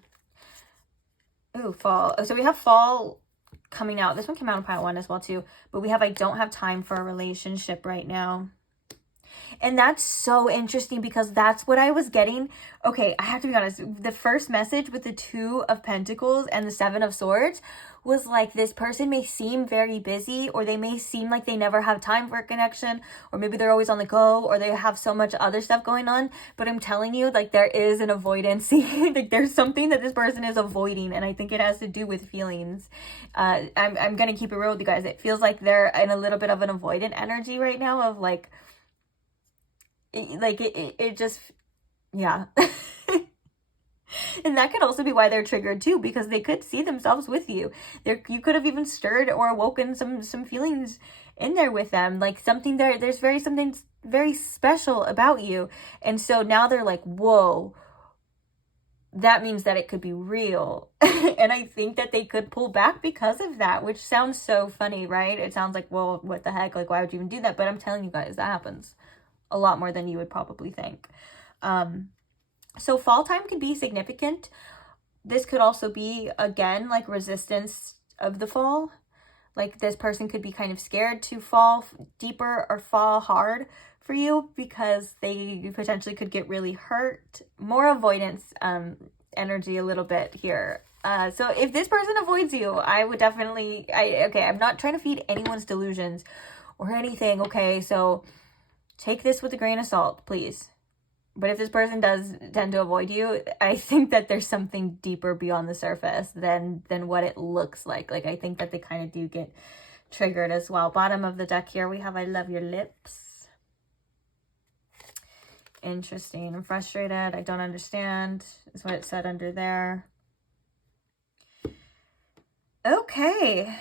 fall. So we have fall coming out. This one came out in pile 1 as well too. But we have I don't have time for a relationship right now. And that's so interesting, because that's what I was getting. Okay, I have to be honest. The first message with the 2 of Pentacles and the 7 of Swords was like, this person may seem very busy, or they may seem like they never have time for a connection, or maybe they're always on the go, or they have so much other stuff going on. But I'm telling you, like, there is an avoidancy. Like, there's something that this person is avoiding, and I think it has to do with feelings. I'm gonna keep it real with you guys. It feels like they're in a little bit of an avoidant energy right now of like, it just, yeah. And that could also be why they're triggered too, because they could see themselves with you. You could have even stirred or awoken some feelings in there with them, like something there's something very special about you. And so now they're like, whoa, that means that it could be real. And I think that they could pull back because of that, which sounds so funny, right? It sounds like, well, what the heck? Like, why would you even do that? But I'm telling you guys, that happens a lot more than you would probably think. So fall time could be significant. This could also be, again, like resistance of the fall. Like this person could be kind of scared to fall deeper or fall hard for you because they potentially could get really hurt. More avoidance energy a little bit here. So if this person avoids you, I would definitely, I'm not trying to feed anyone's delusions or anything, okay? So take this with a grain of salt, please. But if this person does tend to avoid you, I think that there's something deeper beyond the surface than what it looks like. Like, I think that they kind of do get triggered as well. Bottom of the deck here, we have I love your lips. Interesting. I'm frustrated. I don't understand is what it said under there. Okay.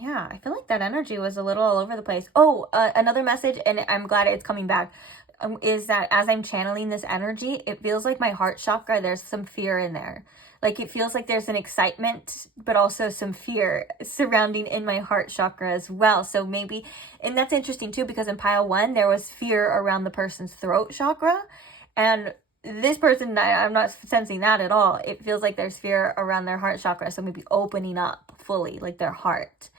Yeah, I feel like that energy was a little all over the place. Oh, another message, and I'm glad it's coming back, is that as I'm channeling this energy, it feels like my heart chakra, there's some fear in there. Like it feels like there's an excitement, but also some fear surrounding in my heart chakra as well. So maybe, and that's interesting too, because in pile 1, there was fear around the person's throat chakra. And this person, I'm not sensing that at all. It feels like there's fear around their heart chakra. So maybe opening up fully, like their heart,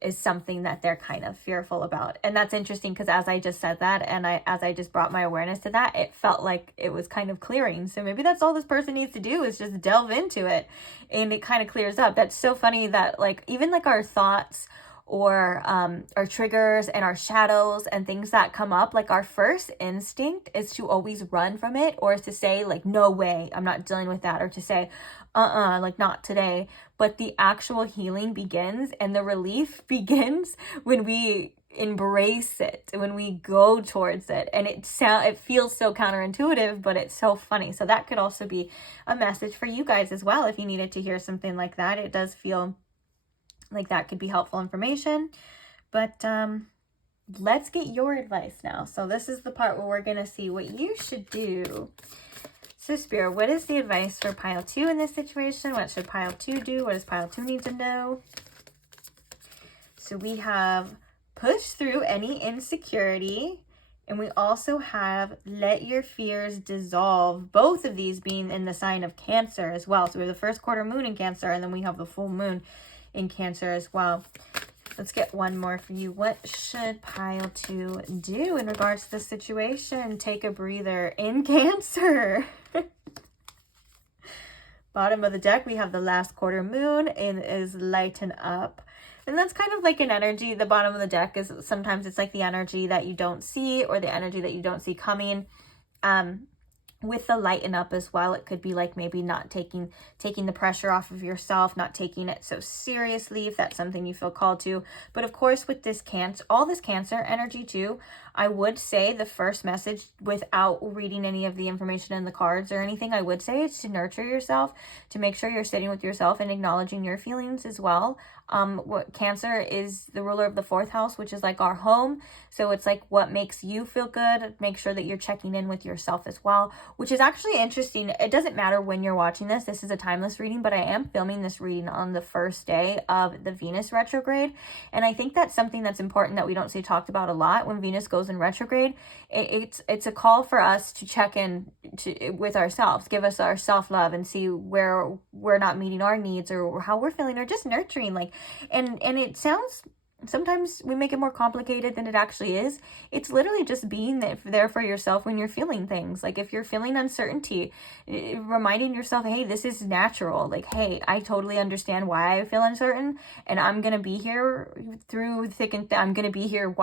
is something that they're kind of fearful about. And that's interesting because as I just said that, and as I just brought my awareness to that, it felt like it was kind of clearing. So maybe that's all this person needs to do is just delve into it, and it kind of clears up. That's so funny that like even like our thoughts or our triggers and our shadows and things that come up, like our first instinct is to always run from it, or to say like, no way, I'm not dealing with that, or to say, like not today. But the actual healing begins and the relief begins when we embrace it, when we go towards it. And it feels so counterintuitive, but it's so funny. So that could also be a message for you guys as well. If you needed to hear something like that, it does feel like that could be helpful information. But let's get your advice now. So this is the part where we're going to see what you should do. So Spirit, what is the advice for pile 2 in this situation? What should pile 2 do? What does pile 2 need to know? So we have push through any insecurity. And we also have let your fears dissolve. Both of these being in the sign of Cancer as well. So we have the first quarter moon in Cancer, and then we have the full moon in Cancer as well. Let's get one more for you. What should pile 2 do in regards to the situation? Take a breather in Cancer. Bottom of the deck, we have the last quarter moon and is lighten up. And that's kind of like an energy. The bottom of the deck is sometimes it's like the energy that you don't see, or the energy that you don't see coming. With the lighten up as well, it could be like maybe not taking the pressure off of yourself, not taking it so seriously if that's something you feel called to. But of course, with this all this Cancer energy too, I would say the first message, without reading any of the information in the cards or anything, I would say it's to nurture yourself, to make sure you're sitting with yourself and acknowledging your feelings as well. What Cancer is the ruler of the 4th house, which is like our home. So it's like what makes you feel good. Make sure that you're checking in with yourself as well, which is actually interesting. It doesn't matter when you're watching this. This is a timeless reading, but I am filming this reading on the first day of the Venus retrograde. And I think that's something that's important that we don't see talked about a lot. When Venus goes in retrograde, it's a call for us to check in with ourselves, give us our self-love, and see where we're not meeting our needs, or how we're feeling, or just nurturing. Like, and it sounds, sometimes we make it more complicated than it actually is. It's literally just being there for yourself when you're feeling things. Like if you're feeling uncertainty, reminding yourself, hey, this is natural. Like, hey, I totally understand why I feel uncertain, and I'm going to be here through thick and I'm going to be here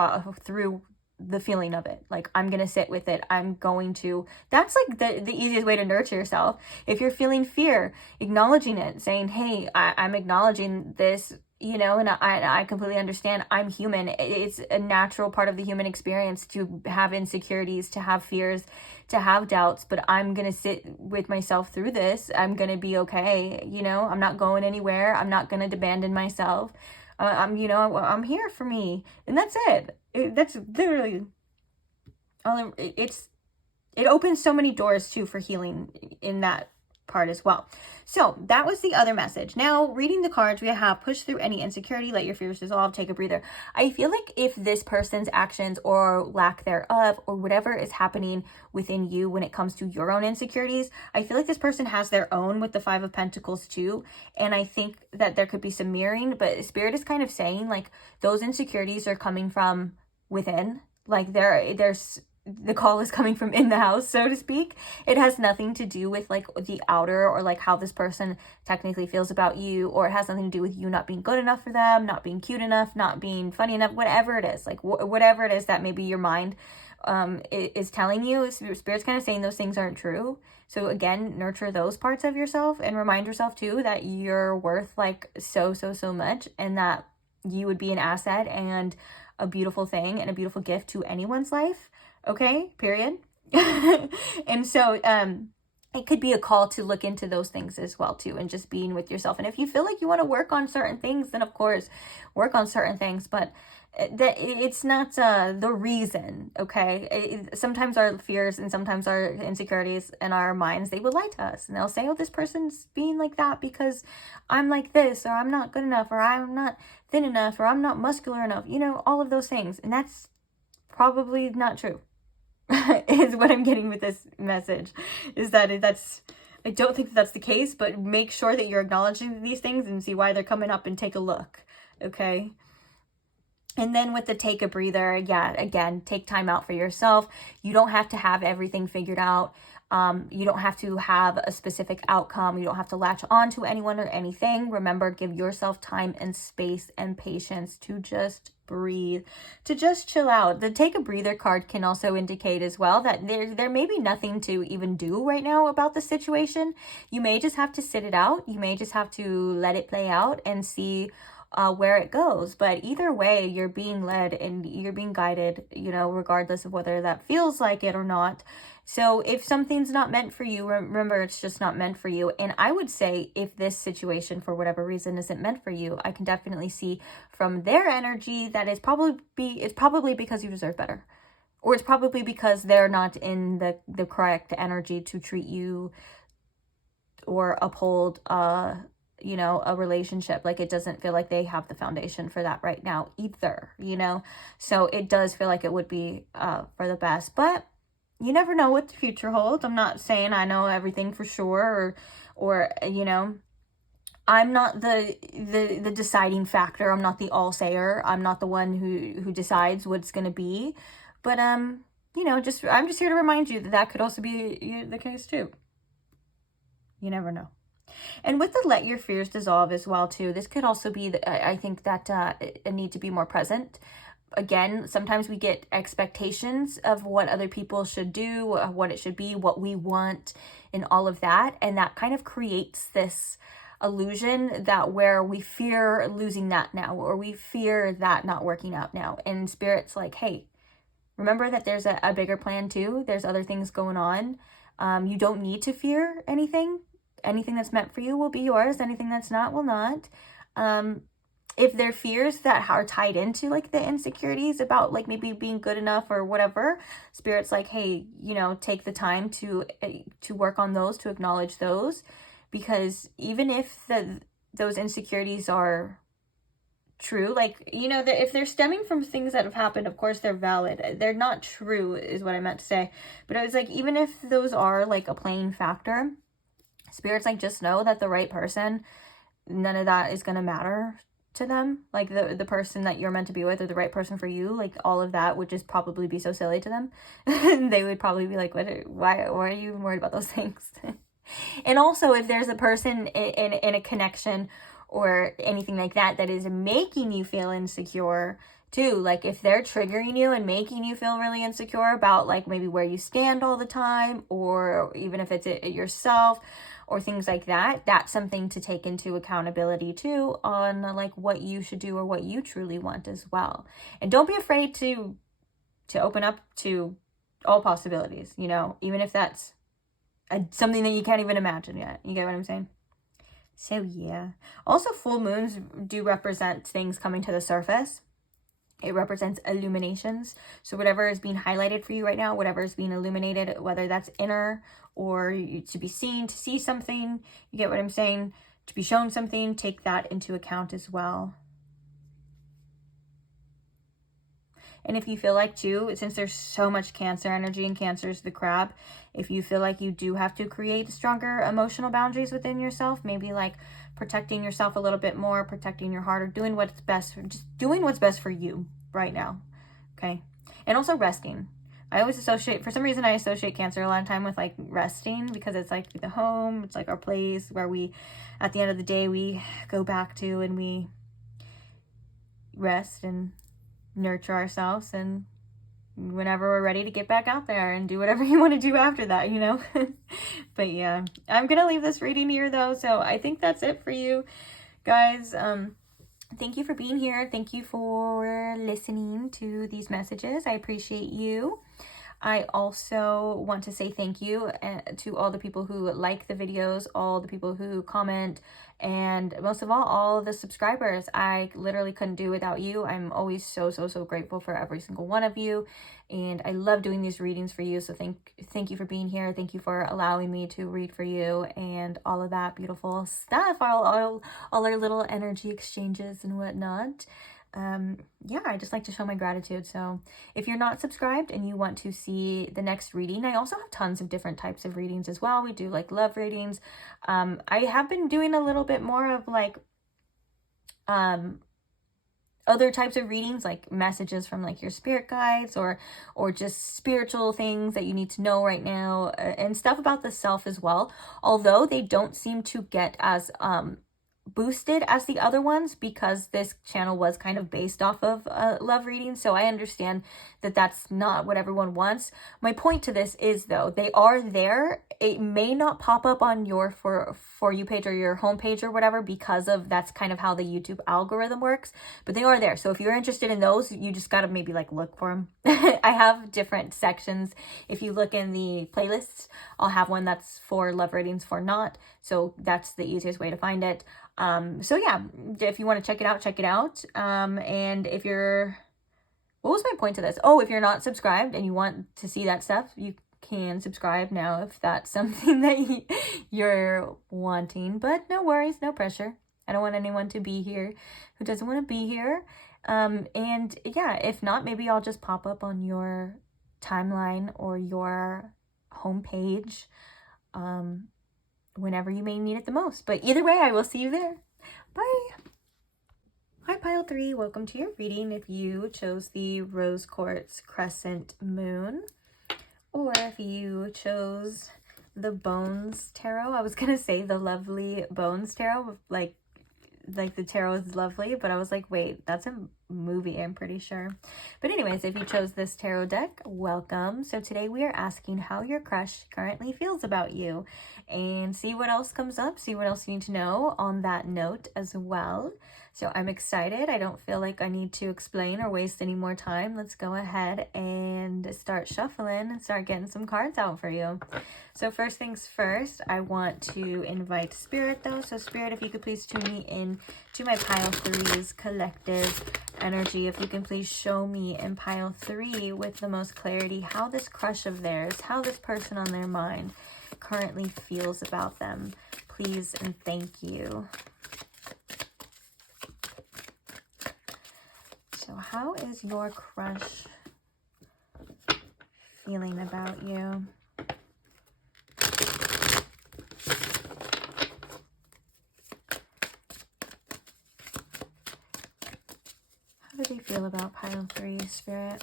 through the feeling of it. Like, I'm going to sit with it. That's like the easiest way to nurture yourself. If you're feeling fear, acknowledging it, saying, hey, I'm acknowledging this, and I completely understand. I'm human. It's a natural part of the human experience to have insecurities, to have fears, to have doubts, but I'm going to sit with myself through this. I'm going to be okay. You know, I'm not going anywhere. I'm not going to abandon myself. I'm here for me. And that's it. That's literally all it opens so many doors too for healing in that part as well. So that was the other message. Now, reading the cards, we have push through any insecurity, let your fears dissolve, take a breather. I feel like if this person's actions or lack thereof, or whatever is happening within you when it comes to your own insecurities, I feel like this person has their own with the Five of Pentacles too. And I think that there could be some mirroring, but Spirit is kind of saying like those insecurities are coming from within. Like there's the call is coming from in the house, so to speak. It has nothing to do with like the outer or like how this person technically feels about you, or it has nothing to do with you not being good enough for them, not being cute enough, not being funny enough, whatever it is, like whatever it is that maybe your mind is telling you. Spirit's kind of saying those things aren't true. So again, nurture those parts of yourself and remind yourself too that you're worth like so much, and that you would be an asset and a beautiful thing and a beautiful gift to anyone's life. Okay, period. And so it could be a call to look into those things as well too, and just being with yourself. And if you feel like you want to work on certain things, then of course work on certain things, but that it's not the reason. Okay, sometimes our fears and sometimes our insecurities and our minds, they will lie to us, and they'll say, oh, this person's being like that because I'm like this, or I'm not good enough, or I'm not thin enough, or I'm not muscular enough, you know, all of those things. And that's probably not true. Is what I'm getting with this message, is that I don't think that's the case, but make sure that you're acknowledging these things and see why they're coming up and take a look. Okay. And then with the take a breather, yeah, again, take time out for yourself. You don't have to have everything figured out. You don't have to have a specific outcome. You don't have to latch on to anyone or anything. Remember, give yourself time and space and patience to just breathe, to just chill out. The take a breather card can also indicate as well that there may be nothing to even do right now about the situation. You may just have to sit it out. You may just have to let it play out and see where it goes. But either way, you're being led and you're being guided, you know, regardless of whether that feels like it or not. So if something's not meant for you, remember, it's just not meant for you. And I would say if this situation, for whatever reason, isn't meant for you, I can definitely see from their energy that it's probably because you deserve better. Or it's probably because they're not in the correct energy to treat you or uphold you know, a relationship. Like, it doesn't feel like they have the foundation for that right now either, you know? So it does feel like it would be for the best, but you never know what the future holds. I'm not saying I know everything for sure, or you know, I'm not the deciding factor. I'm not the all-sayer. I'm not the one who decides what's going to be. But you know, I'm just here to remind you that could also be the case too. You never know. And with the let your fears dissolve as well too, this could also be, I think that a need to be more present. Again, sometimes we get expectations of what other people should do, what it should be, what we want, and all of that. And that kind of creates this illusion that where we fear losing that now, or we fear that not working out now. And Spirit's like, hey, remember that there's a bigger plan too. There's other things going on. You don't need to fear anything. Anything that's meant for you will be yours. Anything that's not will not. If there are fears that are tied into like the insecurities about like maybe being good enough or whatever, Spirit's like, hey, you know, take the time to work on those, to acknowledge those, because even if those insecurities are true, like, you know, if they're stemming from things that have happened, of course they're valid. They're not true is what I meant to say. But it was like, even if those are like a playing factor, Spirit's like, just know that the right person, none of that is going to matter to them. Like the person that you're meant to be with, or the right person for you, like all of that would just probably be so silly to them. They would probably be like, why are you even worried about those things? And also, if there's a person in a connection or anything like that that is making you feel insecure too, like if they're triggering you and making you feel really insecure about like maybe where you stand all the time, or even if it's yourself or things like that, that's something to take into accountability too on like what you should do or what you truly want as well. And don't be afraid to open up to all possibilities, you know, even if that's something that you can't even imagine yet. You get what I'm saying? So yeah. Also, full moons do represent things coming to the surface. It represents illuminations. So whatever is being highlighted for you right now, whatever is being illuminated, whether that's inner or to be seen, to see something, you get what I'm saying? To be shown something, take that into account as well. And if you feel like too, since there's so much Cancer energy and Cancer is the crab, if you feel like you do have to create stronger emotional boundaries within yourself, maybe like protecting yourself a little bit more, protecting your heart, or doing what's best, just doing what's best for you right now. Okay. And also resting. I always associate, for some reason I associate Cancer a lot of time with like resting, because it's like the home, it's like our place where we, at the end of the day, we go back to and we rest and nurture ourselves, and whenever we're ready to get back out there and do whatever you want to do after that, you know. But yeah, I'm gonna leave this reading here though, so I think that's it for you guys. Thank you for being here. Thank you for listening to these messages. I appreciate you. I also want to say thank you to all the people who like the videos, all the people who comment, and most of all the subscribers. I literally couldn't do without you. I'm always so grateful for every single one of you, and I love doing these readings for you. So thank you for being here. Thank you for allowing me to read for you and all of that beautiful stuff, all our little energy exchanges and whatnot. Yeah, I just like to show my gratitude. So if you're not subscribed and you want to see the next reading, I also have tons of different types of readings as well. We do like love readings. I have been doing a little bit more of like other types of readings, like messages from like your spirit guides or just spiritual things that you need to know right now, and stuff about the self as well, although they don't seem to get as boosted as the other ones, because this channel was kind of based off of love reading. So I understand that that's not what everyone wants. My point to this is, though, they are there. It may not pop up on your for you page or your homepage or whatever, because of that's kind of how the YouTube algorithm works, but they are there. So if you're interested in those, you just gotta maybe like look for them. I have different sections. If you look in the playlists, I'll have one that's for love readings, for not. So that's the easiest way to find it. So yeah, if you want to check it out. And if you're, what was my point to this? Oh, if you're not subscribed and you want to see that stuff, you can subscribe now if that's something that you're wanting, but no worries, no pressure. I don't want anyone to be here who doesn't want to be here. And yeah, if not, maybe I'll just pop up on your timeline or your homepage, whenever you may need it the most. But either way, I will see you there. Bye. Hi, Pile 3. Welcome to your reading. If you chose the Rose Quartz Crescent Moon, or if you chose the Bones Tarot, I was going to say the Lovely Bones Tarot, like the tarot is lovely, but I was like, wait, that's a movie, I'm pretty sure. But anyways, if you chose this tarot deck, welcome. So today we are asking how your crush currently feels about you, and see what else comes up, see what else you need to know on that note as well. So I'm excited. I don't feel like I need to explain or waste any more time. Let's go ahead and start shuffling and start getting some cards out for you. So first things first, I want to invite Spirit though. So Spirit, if you could please tune me in to my Pile 3's collective energy. If you can please show me in Pile 3 with the most clarity how this crush of theirs, how this person on their mind currently feels about them. Please and thank you. So how is your crush feeling about you? How do they feel about Pile 3, Spirit?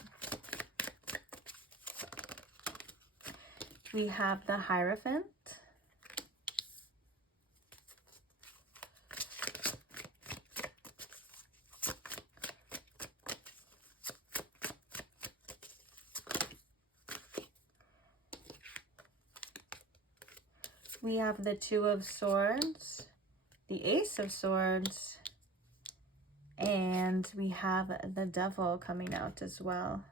We have the Hierophant. We have the Two of Swords, the Ace of Swords, and we have the Devil coming out as well.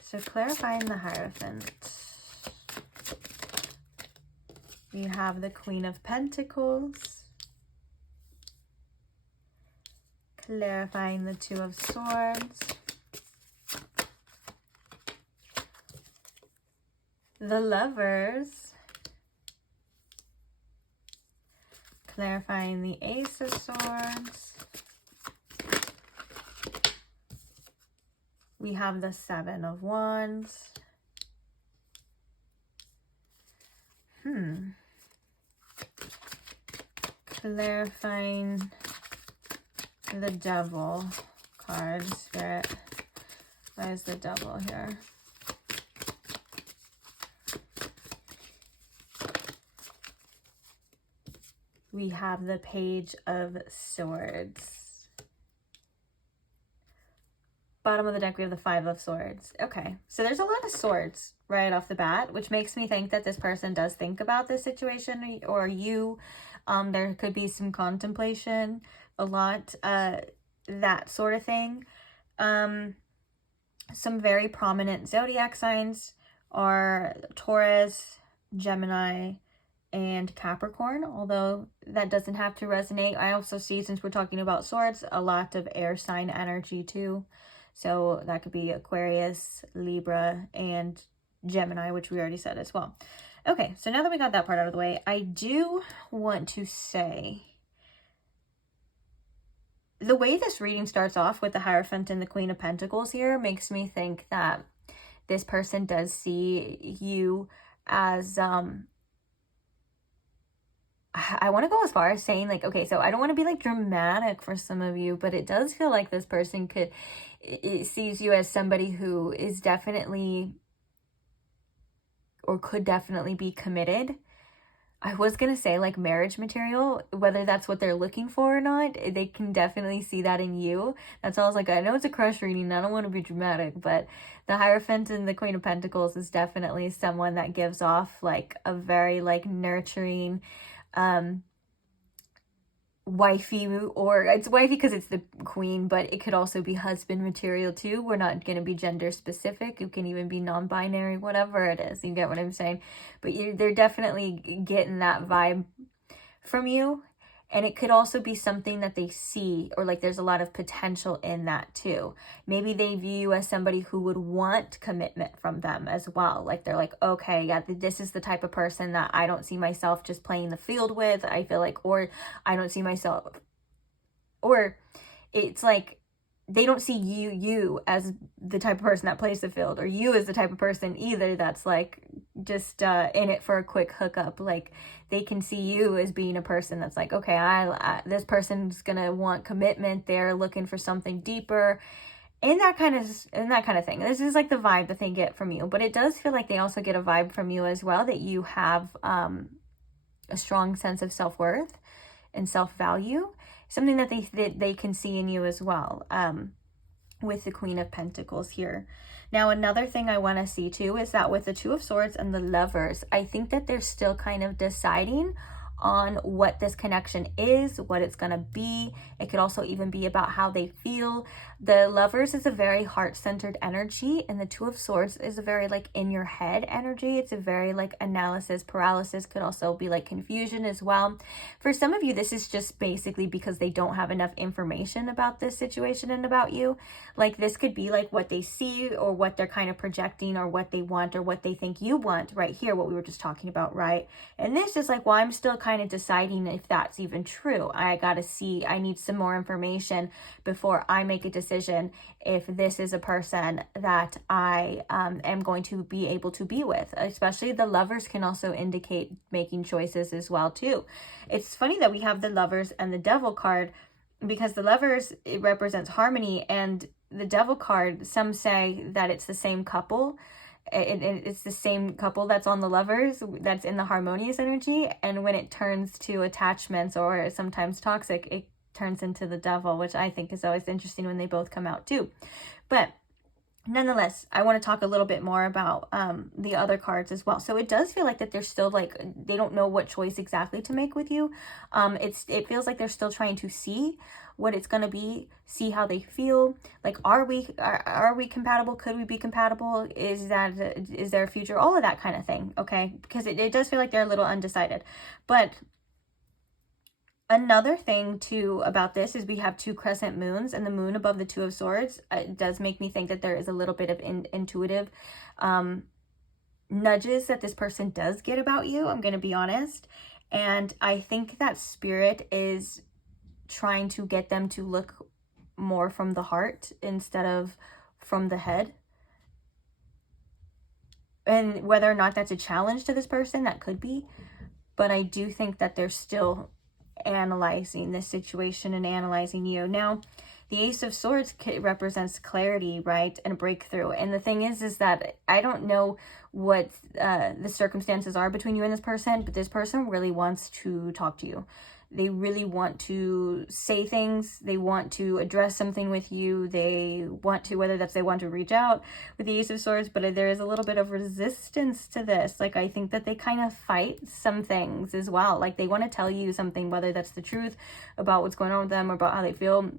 So clarifying the Hierophant. We have the Queen of Pentacles. Clarifying the Two of Swords. The Lovers. Clarifying the Ace of Swords. We have the Seven of Wands. Clarifying the Devil card, Spirit. Why is the Devil here? We have the Page of Swords. Bottom of the deck, we have the Five of Swords. Okay, so there's a lot of swords right off the bat, which makes me think that this person does think about this situation, or you. There could be some contemplation, a lot, that sort of thing. Some very prominent zodiac signs are Taurus, Gemini, and Capricorn, although that doesn't have to resonate. I also see, since we're talking about swords, a lot of air sign energy too. So that could be Aquarius, Libra, and Gemini, which we already said as well. Okay, so now that we got that part out of the way, I do want to say, the way this reading starts off with the Hierophant and the Queen of Pentacles here makes me think that this person does see you as, I want to go as far as saying, like, okay, so I don't want to be like dramatic for some of you, but it does feel like this person it sees you as somebody who is definitely, or could definitely be committed. I was going to say like marriage material, whether that's what they're looking for or not, they can definitely see that in you. That's all I was like, I know it's a crush reading, I don't want to be dramatic, but the Hierophant and the Queen of Pentacles is definitely someone that gives off like a very like nurturing, wifey, or it's wifey because it's the queen, but it could also be husband material too. We're not going to be gender specific. It can even be non-binary, whatever it is. You get what I'm saying? But they're definitely getting that vibe from you. And it could also be something that they see, or like there's a lot of potential in that too. Maybe they view you as somebody who would want commitment from them as well. Like they're like, okay, yeah, this is the type of person that I don't see myself just playing the field with. I feel like, or I don't see myself, or it's like they don't see you as the type of person that plays the field, or you as the type of person either that's like just in it for a quick hookup. Like they can see you as being a person that's like, okay, this person's gonna want commitment. They're looking for something deeper, and that kind of thing. This is like the vibe that they get from you. But it does feel like they also get a vibe from you as well, that you have a strong sense of self-worth and self-value, something that they can see in you as well, with the Queen of Pentacles here. Now, another thing I want to see too is that with the Two of Swords and the Lovers, I think that they're still kind of deciding on what this connection is, what it's going to be. It could also even be about how they feel. The Lovers is a very heart-centered energy, and the Two of Swords is a very like in your head energy. It's a very like analysis paralysis, could also be like confusion as well. For some of you, this is just basically because they don't have enough information about this situation and about you. Like this could be like what they see, or what they're kind of projecting, or what they want, or what they think you want right here, what we were just talking about, right? And this is like, well, I'm still kind of deciding if that's even true. I need some more information before I make a decision if this is a person that I am going to be able to be with. Especially the Lovers can also indicate making choices as well too. It's funny that we have the Lovers and the Devil card, because the Lovers, it represents harmony, and the Devil card, some say that it's the same couple. It's the same couple that's on the Lovers, that's in the harmonious energy, and when it turns to attachments or sometimes toxic, it turns into the Devil, which I think is always interesting when they both come out too. But nonetheless, I want to talk a little bit more about the other cards as well. So it does feel like that they're still like, they don't know what choice exactly to make with you. It feels like they're still trying to see what it's going to be, see how they feel. Like, are we compatible? Could we be compatible? Is there a future? All of that kind of thing. Okay. Because it does feel like they're a little undecided. But another thing too about this is we have 2 crescent moons, and the moon above the 2 of swords. It does make me think that there is a little bit of intuitive nudges that this person does get about you. I'm going to be honest. And I think that spirit is trying to get them to look more from the heart instead of from the head. And whether or not that's a challenge to this person, that could be. But I do think that they're still analyzing this situation and analyzing you. Now, the Ace of Swords represents clarity, right? And breakthrough. And the thing is that I don't know what the circumstances are between you and this person, but this person really wants to talk to you. They really want to say things. They want to address something with you. They want to, whether that's they want to reach out with the Ace of Swords, but there is a little bit of resistance to this. Like, I think that they kind of fight some things as well. Like, they want to tell you something, whether that's the truth about what's going on with them or about how they feel.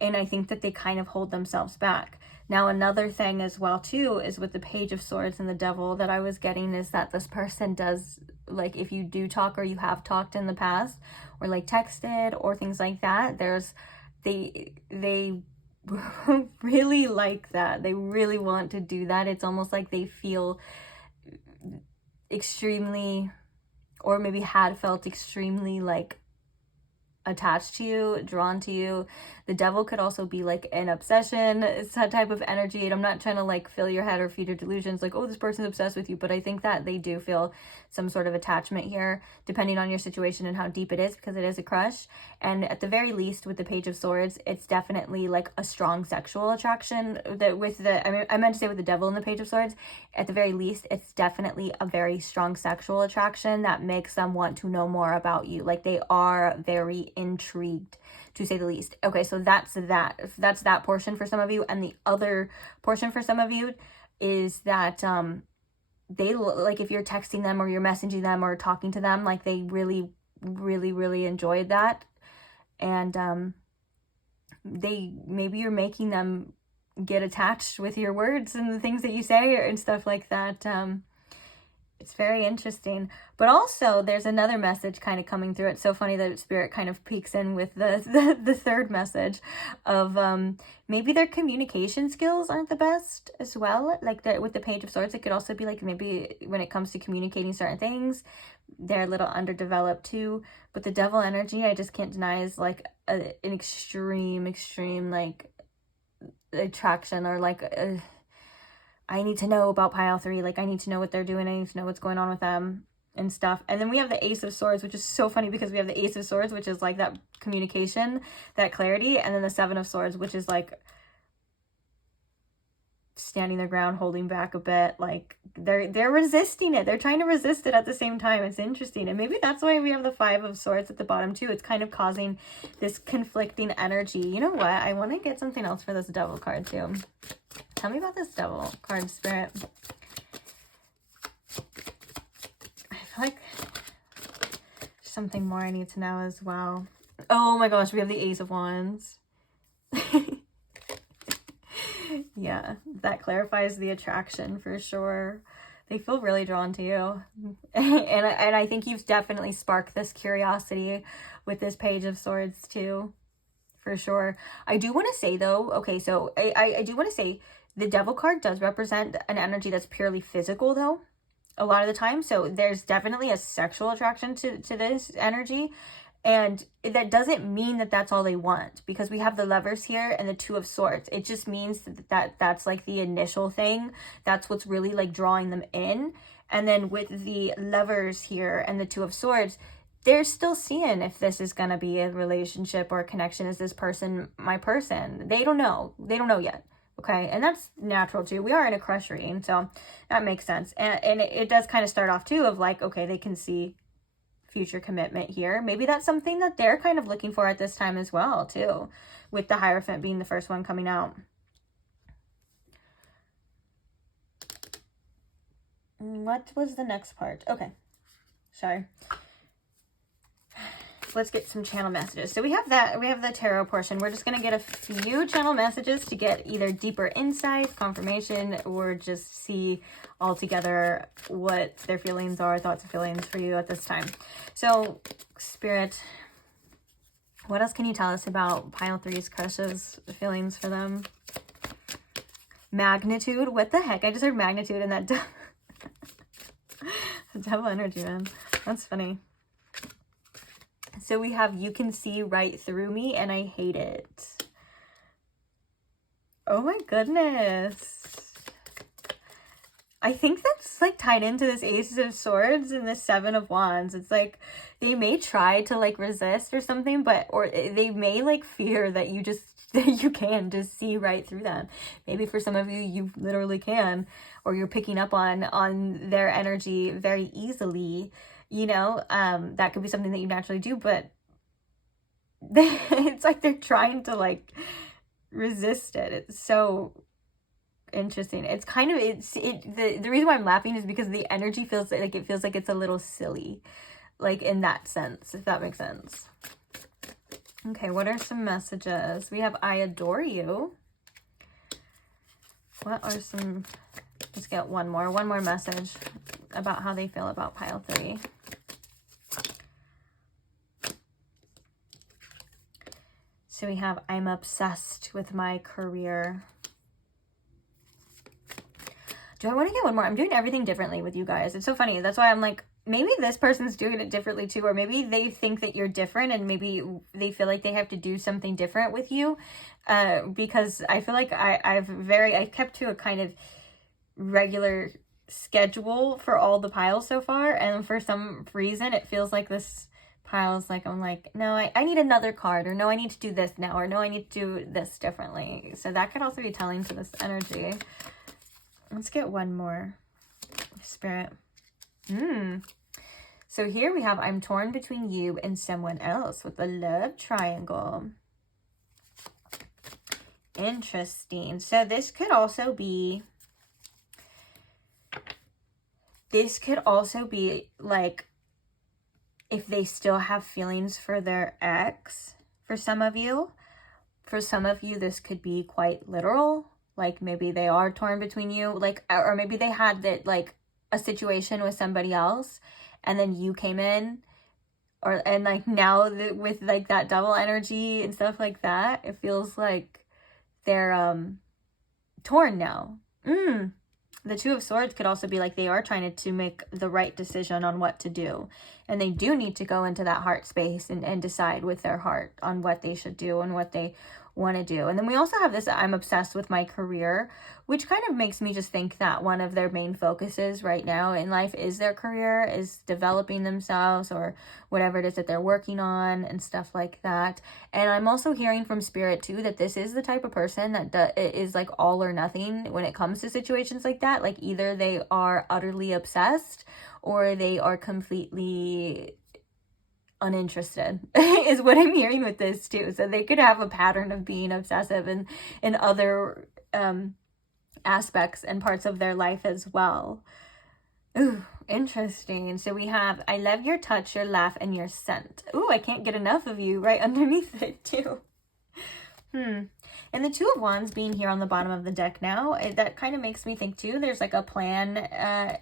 And I think that they kind of hold themselves back. Now, another thing as well, too, is with the Page of Swords and the Devil that I was getting is that this person does, like, if you do talk or you have talked in the past or like texted or things like that, they really like that. They really want to do that. It's almost like they feel extremely, or maybe had felt extremely like attached to you, drawn to you. The Devil could also be like an obsession. It's that type of energy. And I'm not trying to like fill your head or feed your delusions like, oh, this person's obsessed with you. But I think that they do feel some sort of attachment here, depending on your situation and how deep it is, because it is a crush. And at the very least, with the Page of Swords, it's definitely like a strong sexual attraction. That with the, I meant to say with the Devil and the Page of Swords, at the very least, it's definitely a very strong sexual attraction that makes them want to know more about you. Like, they are very intrigued, to say the least. Okay, so that's that portion for some of you. And the other portion for some of you is that they, like, if you're texting them or you're messaging them or talking to them, like, they really enjoyed that. And maybe you're making them get attached with your words and the things that you say and stuff like that. It's very interesting. But also there's another message kind of coming through. It's so funny that Spirit kind of peeks in with the third message of maybe their communication skills aren't the best as well. Like with the Page of Swords, it could also be like maybe when it comes to communicating certain things, they're a little underdeveloped too. But the Devil energy, I just can't deny, is like an extreme like attraction, or like I need to know about pile 3. Like, I need to know what they're doing. I need to know what's going on with them and stuff. And then we have the Ace of Swords, which is so funny because we have the Ace of Swords, which is like that communication, that clarity. And then the Seven of Swords, which is like standing their ground, holding back a bit. Like, they're resisting it. They're trying to resist it at the same time. It's interesting. And maybe that's why we have the Five of Swords at the bottom too. It's kind of causing this conflicting energy. You know what? I want to get something else for this Devil card too. Tell me about this Devil card, Spirit. I feel like there's something more I need to know as well. Oh my gosh, we have the Ace of Wands. Yeah, that clarifies the attraction for sure. They feel really drawn to you. and I think you've definitely sparked this curiosity with this Page of Swords too, for sure. I do want to say though, okay, so I do want to say the Devil card does represent an energy that's purely physical though, a lot of the time. So there's definitely a sexual attraction to this energy. And that doesn't mean that that's all they want, because we have the Lovers here and the Two of Swords. It just means that's like the initial thing. That's what's really like drawing them in. And then with the Lovers here and the Two of Swords, they're still seeing if this is going to be a relationship or a connection. Is this person my person? They don't know. They don't know yet. Okay. And that's natural too. We are in a crush reading, so that makes sense. And it does kind of start off too of like, okay, they can see future commitment here. Maybe that's something that they're kind of looking for at this time as well too, with the Hierophant being the first one coming out. what was the next part? Okay, sorry. Let's get some channel messages. So we have the tarot portion. We're just going to get a few channel messages to get either deeper insights, confirmation, or just see all together what their feelings are, thoughts and feelings for you at this time. So, Spirit, what else can you tell us about pile 3's crushes, feelings for them? Magnitude. What the heck? I just heard magnitude in that devil energy, man. That's funny. So we have, you can see right through me and I hate it. Oh my goodness. I think that's like tied into this Ace of Swords and the Seven of Wands. It's like they may try to like resist or something, but, or they may like fear that you just, that you can just see right through them. Maybe for some of you, you literally can, or you're picking up on their energy very easily. You know, that could be something that you naturally do, but it's like they're trying to like resist it. It's so interesting. It's kind of, the reason why I'm laughing is because the energy feels like, it feels like it's a little silly, like in that sense, if that makes sense. Okay, what are some messages? We have, I adore you. What are some, let's get one more message about how they feel about pile 3. So we have, I'm obsessed with my career. Do I want to get one more? I'm doing everything differently with you guys. It's so funny. That's why I'm like, maybe this person's doing it differently too, or maybe they think that you're different and maybe they feel like they have to do something different with you. Because I feel like I've kept to a kind of regular schedule for all the piles so far. And for some reason, it feels like this piles, like I'm like, no, I need another card, or no, I need to do this now, or no, I need to do this differently. So that could also be telling to this energy. Let's get one more, Spirit. So here we have, I'm torn between you and someone else with the love triangle. Interesting. So this could also be like, if they still have feelings for their ex, for some of you. For some of you, this could be quite literal. Like maybe they are torn between you, like, or maybe they had that, like a situation with somebody else and then you came in, and like now with like that double energy and stuff like that, it feels like they're torn now. The Two of Swords could also be like they are trying to make the right decision on what to do. And they do need to go into that heart space and decide with their heart on what they should do and what they want to do. And then we also have this, I'm obsessed with my career, which kind of makes me just think that one of their main focuses right now in life is their career, is developing themselves or whatever it is that they're working on and stuff like that. And I'm also hearing from Spirit too that this is the type of person that is like all or nothing when it comes to situations like that. Like either they are utterly obsessed or they are completely uninterested is what I'm hearing with this too. So they could have a pattern of being obsessive in other aspects and parts of their life as well. Ooh, interesting. So we have, I love your touch, your laugh, and your scent. Ooh, I can't get enough of you right underneath it too. And the Two of Wands being here on the bottom of the deck now, that kind of makes me think too, there's like a plan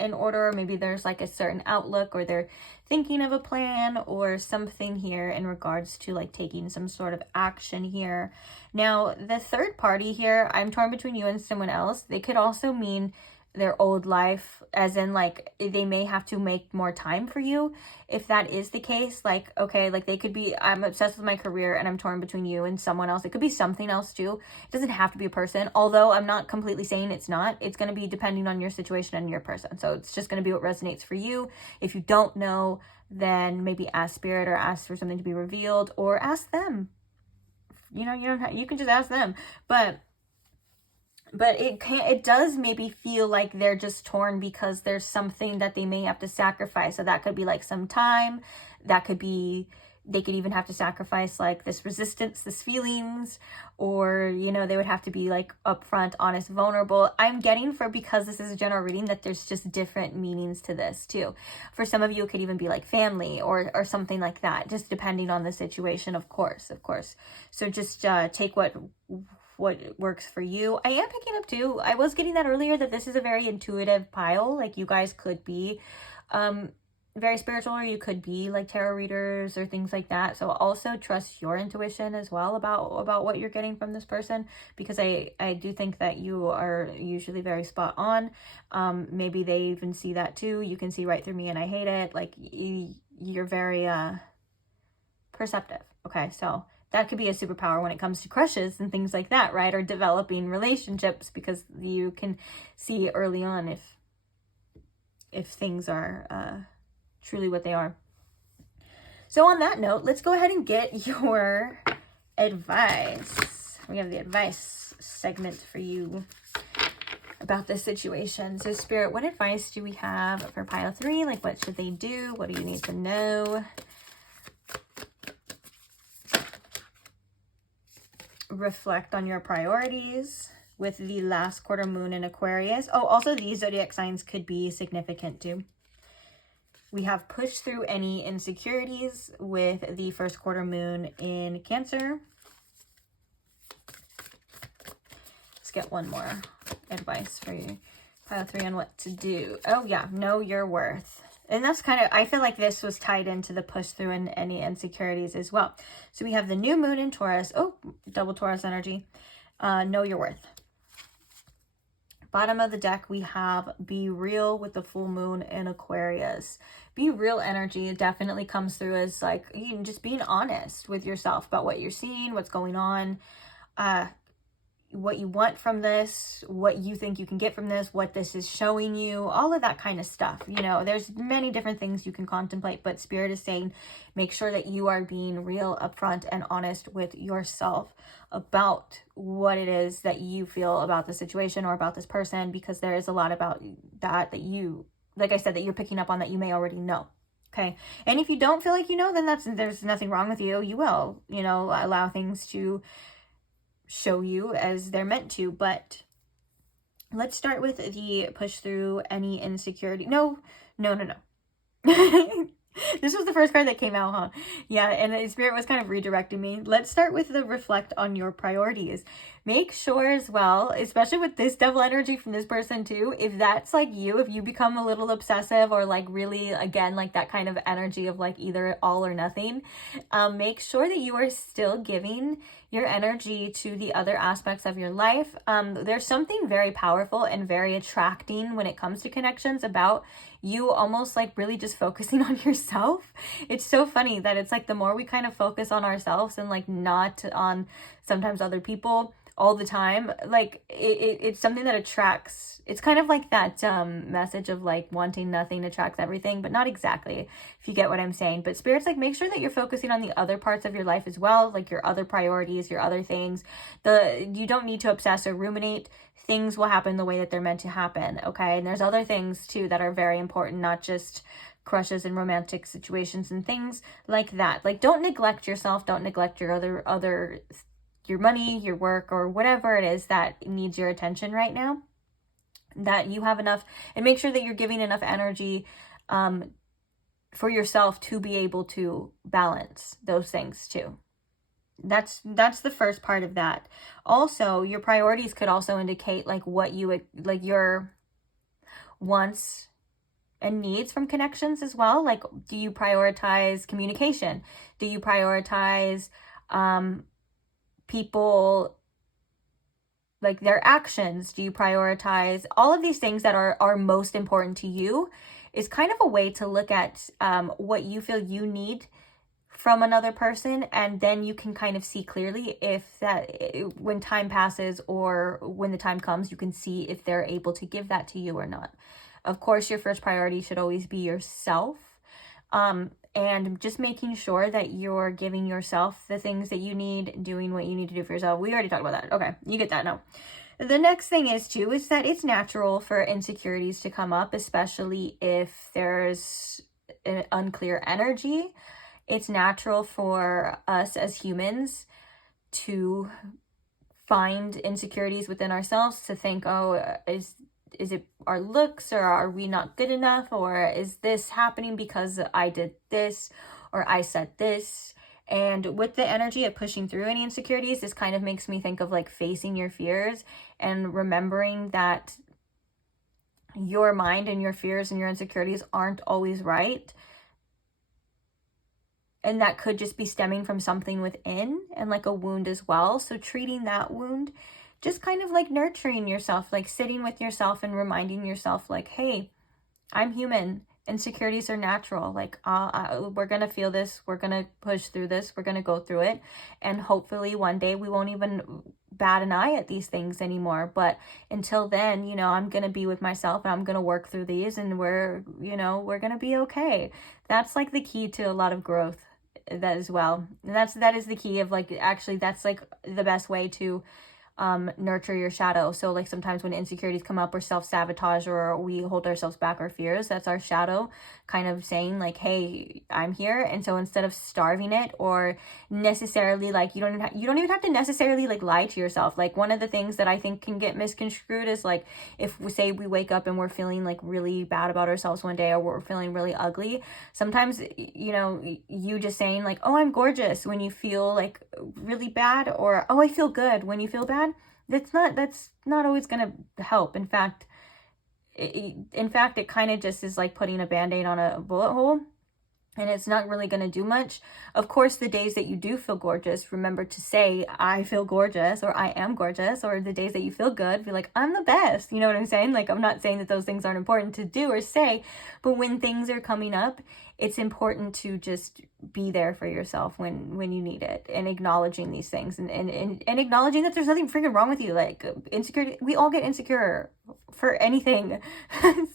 in order, or maybe there's like a certain outlook, or they're thinking of a plan or something here in regards to like taking some sort of action here. Now, the third party here, I'm torn between you and someone else. They could also mean their old life, as in like they may have to make more time for you. If that is the case, like, okay, like they could be, I'm obsessed with my career and I'm torn between you and someone else. It could be something else too. It doesn't have to be a person, although I'm not completely saying it's not. It's going to be depending on your situation and your person. So it's just going to be what resonates for you. If you don't know, then maybe ask Spirit or ask for something to be revealed, or ask them. You know, you can just ask them. But it does maybe feel like they're just torn because there's something that they may have to sacrifice. So that could be like some time. That could be they could even have to sacrifice like this resistance, this feelings, or, you know, they would have to be like upfront, honest, vulnerable. I'm getting, for because this is a general reading, that there's just different meanings to this too. For some of you, it could even be like family or something like that, just depending on the situation, of course. So just take what works for you. I am picking up too, I was getting that earlier, that this is a very intuitive pile. Like you guys could be very spiritual, or you could be like tarot readers or things like that. So also trust your intuition as well about what you're getting from this person, because I do think that you are usually very spot on. Maybe they even see that too. You can see right through me and I hate it. Like you're very perceptive. Okay, so that could be a superpower when it comes to crushes and things like that, right? Or developing relationships, because you can see early on if things are truly what they are. So on that note, let's go ahead and get your advice. We have the advice segment for you about this situation. So Spirit, what advice do we have for pile 3? Like, what should they do? What do you need to know? Reflect on your priorities with the last quarter moon in Aquarius. Oh, also these zodiac signs could be significant too. We have pushed through any insecurities with the first quarter moon in Cancer. Let's get one more advice for you. Pile 3 on what to do. Oh yeah, know your worth. And that's kind of, I feel like this was tied into the push through and any insecurities as well. So we have the new moon in Taurus. Oh, double Taurus energy. Know your worth. Bottom of the deck, we have be real with the full moon in Aquarius. Be real energy definitely comes through as like, you know, just being honest with yourself about what you're seeing, what's going on, what you want from this, what you think you can get from this, what this is showing you, all of that kind of stuff. You know, there's many different things you can contemplate, but Spirit is saying, make sure that you are being real, upfront, and honest with yourself about what it is that you feel about the situation or about this person, because there is a lot about that you, like I said, that you're picking up on that you may already know. Okay. And if you don't feel like you know, then there's nothing wrong with you. You will, you know, allow things to show you as they're meant to. But let's start with the push through any insecurity. No. This was the first card that came out, huh? Yeah, and the Spirit was kind of redirecting me. Let's start with the reflect on your priorities. Make sure as well, especially with this devil energy from this person too, if that's like you, if you become a little obsessive or like really, again, like that kind of energy of like either all or nothing, make sure that you are still giving your energy to the other aspects of your life. There's something very powerful and very attracting when it comes to connections about you almost like really just focusing on yourself. It's so funny that it's like the more we kind of focus on ourselves and like not on sometimes other people all the time, like it's something that attracts. It's kind of like that message of like wanting nothing attracts everything, but not exactly, if you get what I'm saying. But Spirit's like, make sure that you're focusing on the other parts of your life as well, like your other priorities, your other things. You don't need to obsess or ruminate. Things will happen the way that they're meant to happen, okay? And there's other things too that are very important, not just crushes and romantic situations and things like that. Like, don't neglect yourself, don't neglect your other your money, your work, or whatever it is that needs your attention right now, that you have enough, and make sure that you're giving enough energy for yourself to be able to balance those things too. That's the first part of that. Also, your priorities could also indicate like what you like, your wants and needs from connections as well. Like, do you prioritize communication? Do you prioritize people, like their actions? Do you prioritize all of these things that are most important to you? Is kind of a way to look at what you feel you need from another person, and then you can kind of see clearly if that, when time passes or when the time comes, you can see if they're able to give that to you or not. Of course, your first priority should always be yourself, and just making sure that you're giving yourself the things that you need, doing what you need to do for yourself. We already talked about that. Okay, you get that now. The next thing is too, is that it's natural for insecurities to come up, especially if there's an unclear energy. it's natural for us as humans to find insecurities within ourselves, to think, oh, is it our looks, or are we not good enough, or is this happening because I did this or I said this? And with the energy of pushing through any insecurities, this kind of makes me think of like facing your fears and remembering that your mind and your fears and your insecurities aren't always right. And that could just be stemming from something within and like a wound as well. So treating that wound, just kind of like nurturing yourself, like sitting with yourself and reminding yourself like, hey, I'm human. Insecurities are natural. Like, we're going to feel this. We're going to push through this. We're going to go through it. And hopefully one day we won't even bat an eye at these things anymore. But until then, you know, I'm going to be with myself and I'm going to work through these, and we're going to be okay. That's like the key to a lot of growth, that as well. And that is the key of like, actually that's like the best way to nurture your shadow. So like sometimes when insecurities come up or self-sabotage, or we hold ourselves back or fears, that's our shadow kind of saying like, hey, I'm here. And so instead of starving it, or necessarily like, you don't even have to necessarily like lie to yourself. Like one of the things that I think can get misconstrued is like, if we say we wake up and we're feeling like really bad about ourselves one day, or we're feeling really ugly, sometimes, you know, you just saying like, oh, I'm gorgeous when you feel like really bad, or oh, I feel good when you feel bad, that's not always going to help. In fact, it kind of just is like putting a band-aid on a bullet hole, and it's not really going to do much. Of course, the days that you do feel gorgeous, remember to say, I feel gorgeous, or I am gorgeous. Or the days that you feel good, be like, I'm the best. You know what I'm saying? Like, I'm not saying that those things aren't important to do or say, but when things are coming up, it's important to just be there for yourself when you need it, and acknowledging these things, and acknowledging that there's nothing freaking wrong with you. Like, insecurity, we all get insecure for anything.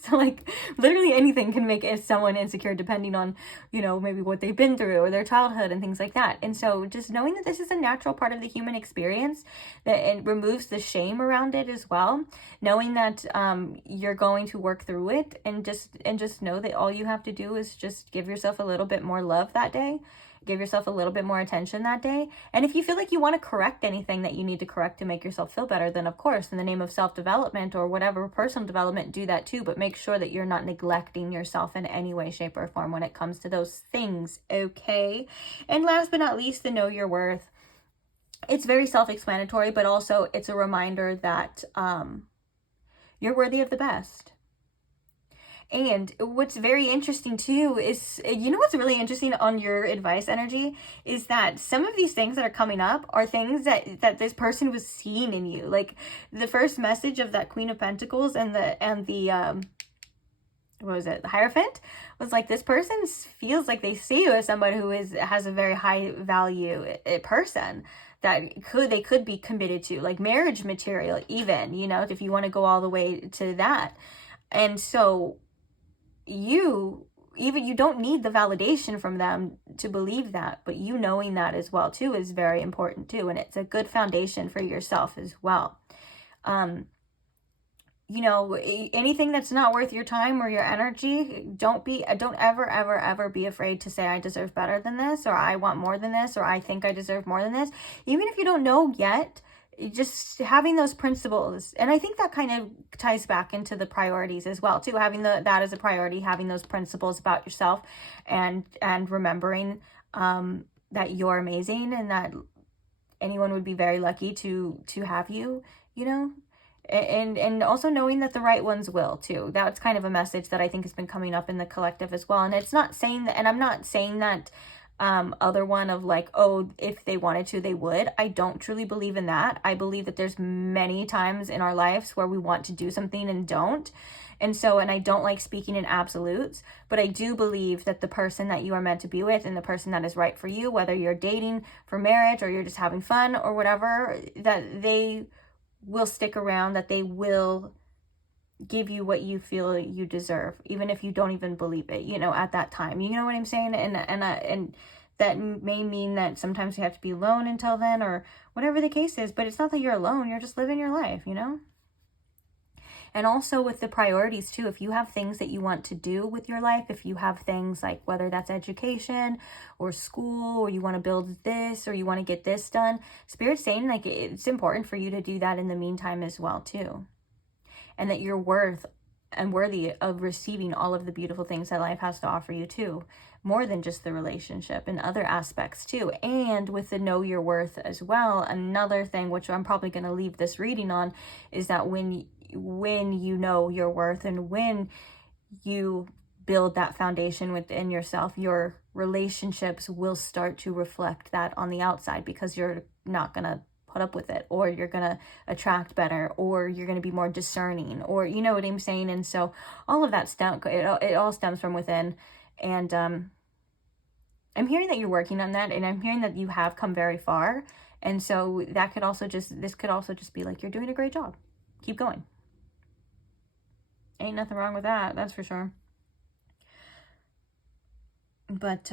So like literally anything can make someone insecure, depending on, you know, maybe what they've been through or their childhood and things like that. And so just knowing that this is a natural part of the human experience, that it removes the shame around it as well. Knowing that you're going to work through it, and just know that all you have to do is just give yourself a little bit more love that day. Give yourself a little bit more attention that day. And if you feel like you want to correct anything that you need to correct to make yourself feel better, then of course, in the name of self-development or whatever, personal development, do that too. But make sure that you're not neglecting yourself in any way, shape, or form when it comes to those things, okay? And last but not least, the know your worth. It's very self-explanatory, but also it's a reminder that you're worthy of the best. And what's very interesting too is, you know, what's really interesting on your advice energy is that some of these things that are coming up are things that this person was seeing in you. Like the first message of that Queen of Pentacles and the what was it, the Hierophant, was like, this person feels like they see you as somebody who has a very high value person that they could be committed to, like marriage material even, you know, if you want to go all the way to that. And so you don't need the validation from them to believe that, but you knowing that as well too is very important too, and it's a good foundation for yourself as well. You know, anything that's not worth your time or your energy, don't ever be afraid to say, I deserve better than this, or I want more than this, or I think I deserve more than this. Even if you don't know yet, just having those principles. And I think that kind of ties back into the priorities as well too, having that as a priority, having those principles about yourself, and remembering that you're amazing, and that anyone would be very lucky to have you, you know, and also knowing that the right ones will too. That's kind of a message that I think has been coming up in the collective as well. And it's not saying that, and I'm not saying that other one of like, oh, if they wanted to, they would. I don't truly believe in that. I believe that there's many times in our lives where we want to do something and don't. And I don't like speaking in absolutes, but I do believe that the person that you are meant to be with, and the person that is right for you, whether you're dating for marriage or you're just having fun or whatever, that they will stick around, that they will give you what you feel you deserve, even if you don't even believe it, you know, at that time. You know what I'm saying? And that may mean that sometimes you have to be alone until then, or whatever the case is, but it's not that you're alone, you're just living your life, you know? And also with the priorities too, if you have things that you want to do with your life, if you have things like whether that's education or school, or you want to build this, or you want to get this done, Spirit's saying like it's important for you to do that in the meantime as well too. And that you're worth and worthy of receiving all of the beautiful things that life has to offer you too, more than just the relationship and other aspects too. And with the know your worth as well, another thing which I'm probably going to leave this reading on is that when you know your worth and when you build that foundation within yourself, your relationships will start to reflect that on the outside, because you're not going to put up with it, or you're gonna attract better, or you're gonna be more discerning, or you know what I'm saying. And so all of that stuff, it all stems from within. And I'm hearing that you're working on that, and I'm hearing that you have come very far. And so that could also this could also just be like, you're doing a great job, keep going. Ain't nothing wrong with that, that's for sure. But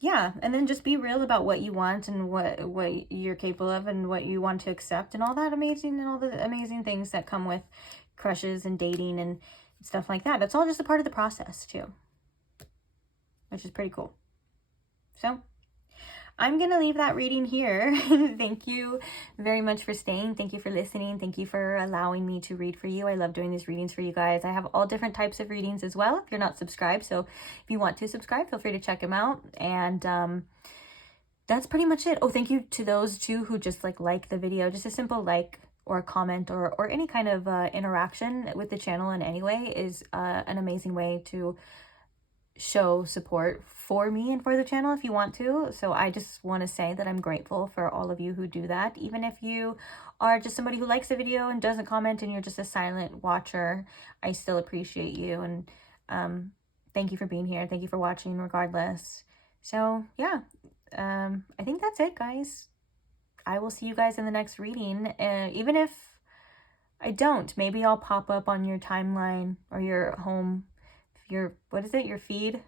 yeah, and then just be real about what you want and what you're capable of and what you want to accept, and all that amazing, and all the amazing things that come with crushes and dating and stuff like that. That's all just a part of the process too, which is pretty cool. So I'm going to leave that reading here. Thank you very much for staying. Thank you for listening. Thank you for allowing me to read for you. I love doing these readings for you guys. I have all different types of readings as well if you're not subscribed. So if you want to subscribe, feel free to check them out. And that's pretty much it. Oh, thank you to those too who just like the video. Just a simple like or a comment or any kind of interaction with the channel in any way is an amazing way to show support for me and for the channel if you want to. So I just want to say that I'm grateful for all of you who do that. Even if you are just somebody who likes the video and doesn't comment and you're just a silent watcher, I still appreciate you. And thank you for being here. Thank you for watching regardless. So yeah, I think that's it, guys. I will see you guys in the next reading. Even if I don't, maybe I'll pop up on your timeline or your home, what is it, your feed,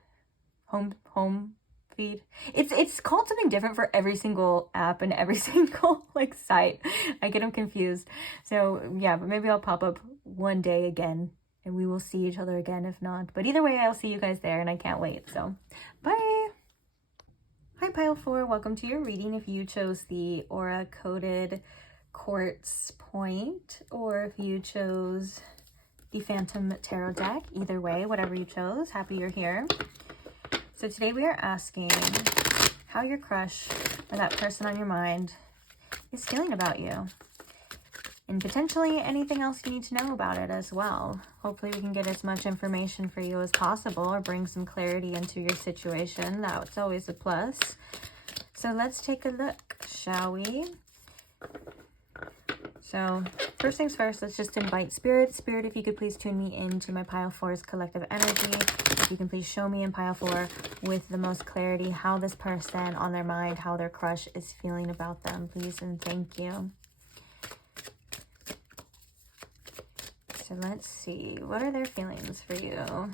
home feed. It's called something different for every single app and every single like site. I get them confused. So yeah, but maybe I'll pop up one day again and we will see each other again if not. But either way, I'll see you guys there and I can't wait. So bye. Hi Pile 4, welcome to your reading. If you chose the Aura Coded Quartz Point, or if you chose the Phantom Tarot deck, either way, whatever you chose, happy you're here. So today we are asking how your crush or that person on your mind is feeling about you, and potentially anything else you need to know about it as well. Hopefully we can get as much information for you as possible, or bring some clarity into your situation. That's always a plus. So let's take a look, shall we? So first things first, let's just invite Spirit. Spirit, if you could please tune me into my Pile 4's collective energy. If you can please show me in Pile 4 with the most clarity how this person on their mind, how their crush is feeling about them, please, and thank you. So let's see, what are their feelings for you?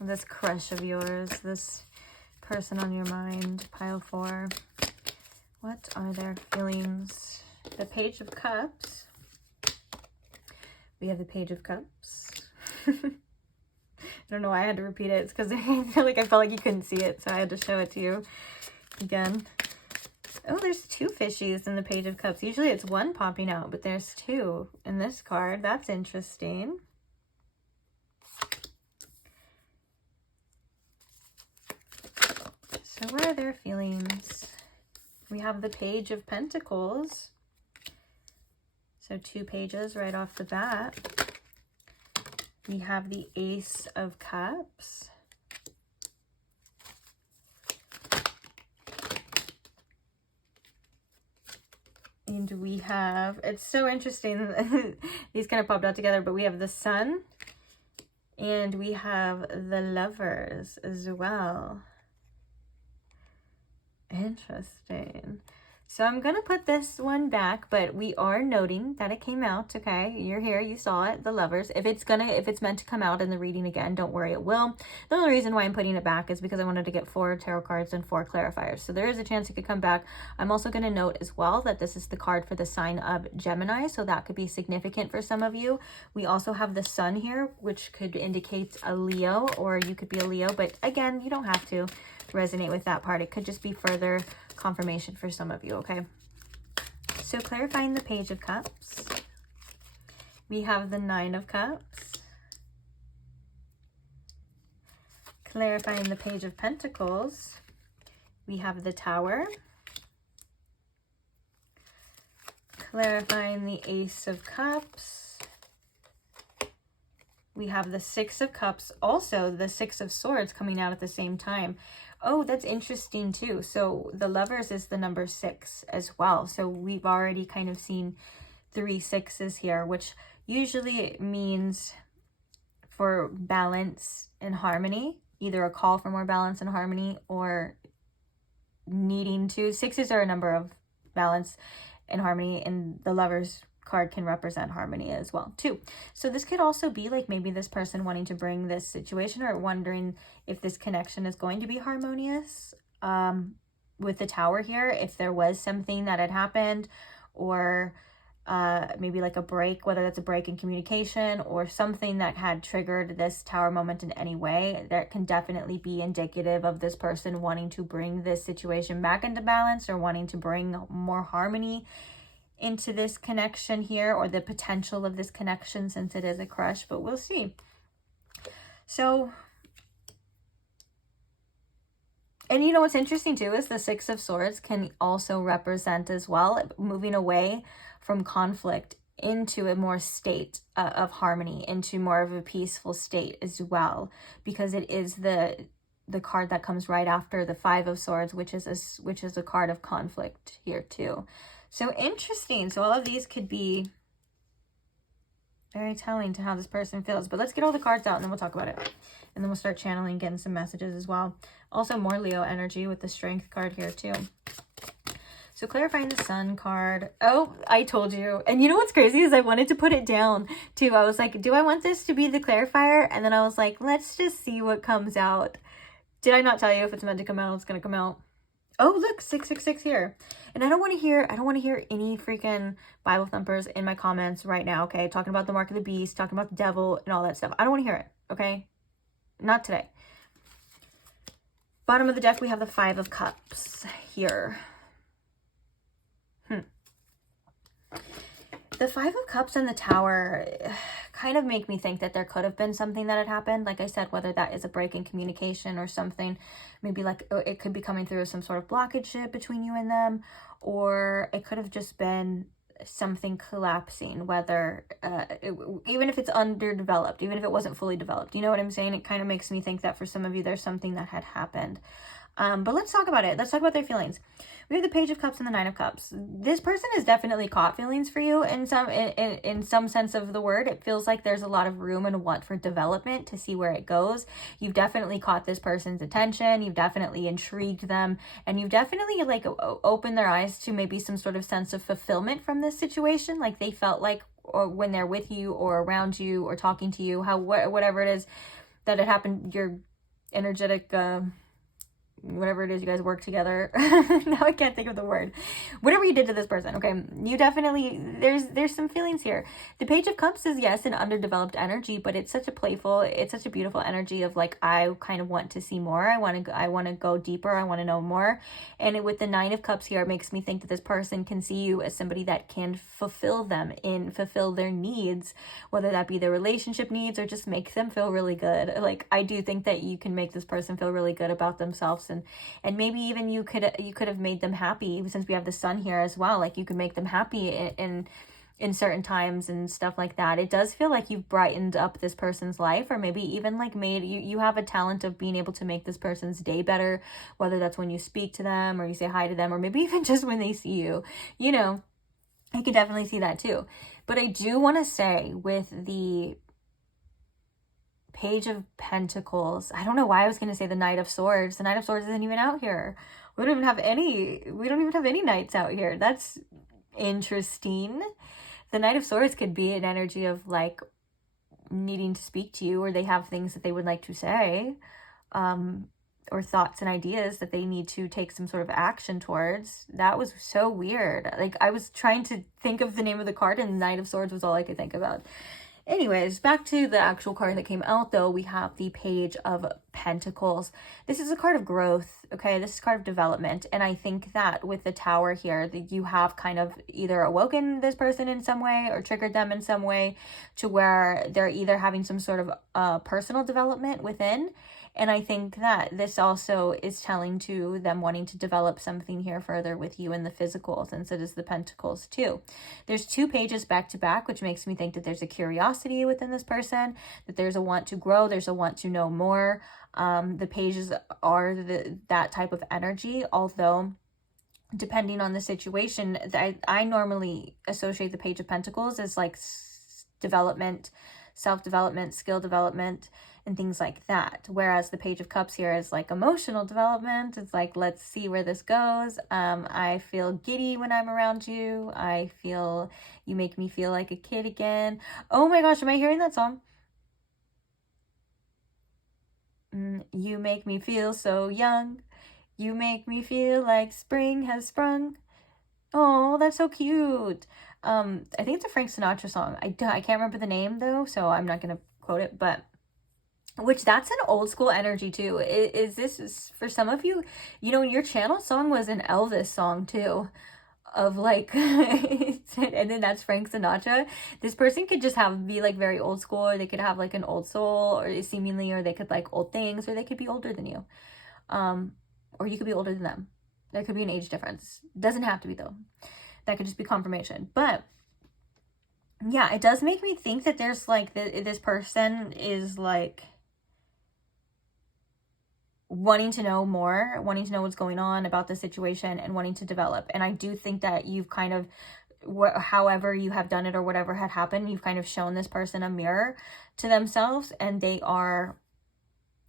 This crush of yours, this person on your mind, Pile 4. What are their feelings? The Page of Cups. We have the Page of Cups. I don't know why I had to repeat it. It's because I felt like you couldn't see it, so I had to show it to you again. Oh, there's two fishies in the Page of Cups. Usually it's one popping out, but there's two in this card. That's interesting. So what are their feelings? We have the Page of Pentacles. So 2 pages right off the bat. We have the Ace of Cups. And we have, it's so interesting, these kind of popped out together, but we have the Sun and we have the Lovers as well. Interesting. So I'm going to put this one back, but we are noting that it came out, okay? You're here, you saw it, the Lovers. If it's meant to come out in the reading again, don't worry, it will. The only reason why I'm putting it back is because I wanted to get 4 tarot cards and 4 clarifiers. So there is a chance it could come back. I'm also going to note as well that this is the card for the sign of Gemini, so that could be significant for some of you. We also have the Sun here, which could indicate a Leo, or you could be a Leo, but again, you don't have to resonate with that part. It could just be further confirmation for some of you, okay? So clarifying the Page of Cups, we have the 9 of Cups. Clarifying the Page of Pentacles, we have the Tower. Clarifying the Ace of Cups, we have the 6 of Cups, also the 6 of Swords coming out at the same time. Oh, that's interesting too. So the Lovers is the number 6 as well. So we've already kind of seen 3 6s here, which usually means for balance and harmony, either a call for more balance and harmony or needing to. 6s are a number of balance and harmony, and the Lovers card can represent harmony as well too. So this could also be like maybe this person wanting to bring this situation or wondering if this connection is going to be harmonious with the Tower here, if there was something that had happened, or maybe like a break, whether that's a break in communication or something that had triggered this Tower moment in any way. That can definitely be indicative of this person wanting to bring this situation back into balance or wanting to bring more harmony into this connection here, or the potential of this connection, since it is a crush, but we'll see. So, and you know what's interesting too is the 6 of Swords can also represent as well moving away from conflict into a more state of harmony, into more of a peaceful state as well, because it is the card that comes right after the 5 of Swords, which is a card of conflict here too. So interesting. So all of these could be very telling to how this person feels. But let's get all the cards out and then we'll talk about it. And then we'll start channeling, getting some messages as well. Also more Leo energy with the Strength card here too. So clarifying the Sun card. Oh, I told you. And you know what's crazy is I wanted to put it down too. I was like, do I want this to be the clarifier? And then I was like, let's just see what comes out. Did I not tell you if it's meant to come out, it's going to come out? Oh, look, 666 here. And I don't want to hear any freaking Bible thumpers in my comments right now, okay? Talking about the mark of the beast, talking about the devil and all that stuff. I don't want to hear it, okay? Not today. Bottom of the deck, we have the 5 of Cups here. The 5 of Cups and the Tower kind of make me think that there could have been something that had happened. Like I said, whether that is a break in communication or something, maybe like it could be coming through some sort of blockage between you and them, or it could have just been something collapsing, whether even if it's underdeveloped, even if it wasn't fully developed. You know what I'm saying? It kind of makes me think that for some of you, there's something that had happened. But let's talk about it. Let's talk about their feelings. We have the Page of Cups and the 9 of Cups. This person has definitely caught feelings for you in some sense of the word. It feels like there's a lot of room and want for development to see where it goes. You've definitely caught this person's attention. You've definitely intrigued them, and you've definitely like opened their eyes to maybe some sort of sense of fulfillment from this situation. Like they felt like, or when they're with you or around you or talking to you, whatever it is that had happened, your energetic whatever it is you guys work together. Now I can't think of the word. Whatever you did to this person, okay? You definitely, there's some feelings here. The Page of Cups is, yes, an underdeveloped energy, but it's such a playful, it's such a beautiful energy of like, I kind of want to see more. I want to go deeper. I want to know more. And with the 9 of Cups here, it makes me think that this person can see you as somebody that can fulfill their needs, whether that be their relationship needs or just make them feel really good. Like, I do think that you can make this person feel really good about themselves, and maybe even you could have made them happy, since we have the Sun here as well. Like you could make them happy in certain times and stuff like that. It does feel like you've brightened up this person's life, or maybe even like made you have a talent of being able to make this person's day better, whether that's when you speak to them or you say hi to them, or maybe even just when they see you. You know, I can definitely see that too. But I do want to say with the Page of Pentacles, I don't know why I was going to say the Knight of Swords. The Knight of Swords isn't even out here. We don't even have any knights out here. That's interesting. The Knight of Swords could be an energy of like needing to speak to you, or they have things that they would like to say, or thoughts and ideas that they need to take some sort of action towards. That was so weird. Like, I was trying to think of the name of the card, and the Knight of Swords was all I could think about. Anyways, back to the actual card that came out, though. We have the Page of Pentacles. This is a card of growth, okay? This is a card of development. And I think that with the Tower here, that you have kind of either awoken this person in some way or triggered them in some way to where they're either having some sort of personal development within. And I think that this also is telling to them wanting to develop something here further with you in the physical, since it is the Pentacles too. There's 2 pages back to back, which makes me think that there's a curiosity within this person, that there's a want to grow, there's a want to know more. The pages are that type of energy, although depending on the situation, I normally associate the Page of Pentacles as like development, self-development, skill development, and things like that. Whereas the Page of Cups here is like emotional development. It's like, let's see where this goes. I feel giddy when I'm around you. I feel, you make me feel like a kid again. Oh my gosh, am I hearing that song? You make me feel so young. You make me feel like spring has sprung. Oh, that's so cute. I think it's a Frank Sinatra song. I can't remember the name though, so I'm not gonna quote it, but which that's an old school energy too. Is this for some of you, you know, your channel song was an Elvis song too, of like and then that's Frank Sinatra. This person could just be like very old school, or they could have like an old soul, or seemingly, or they could like old things, or they could be older than you, or you could be older than them. There could be an age difference. Doesn't have to be though. That could just be confirmation. But yeah, it does make me think that there's like this person is like wanting to know more, wanting to know what's going on about the situation, and wanting to develop. And I do think that you've kind of, however you have done it or whatever had happened, you've kind of shown this person a mirror to themselves, and they are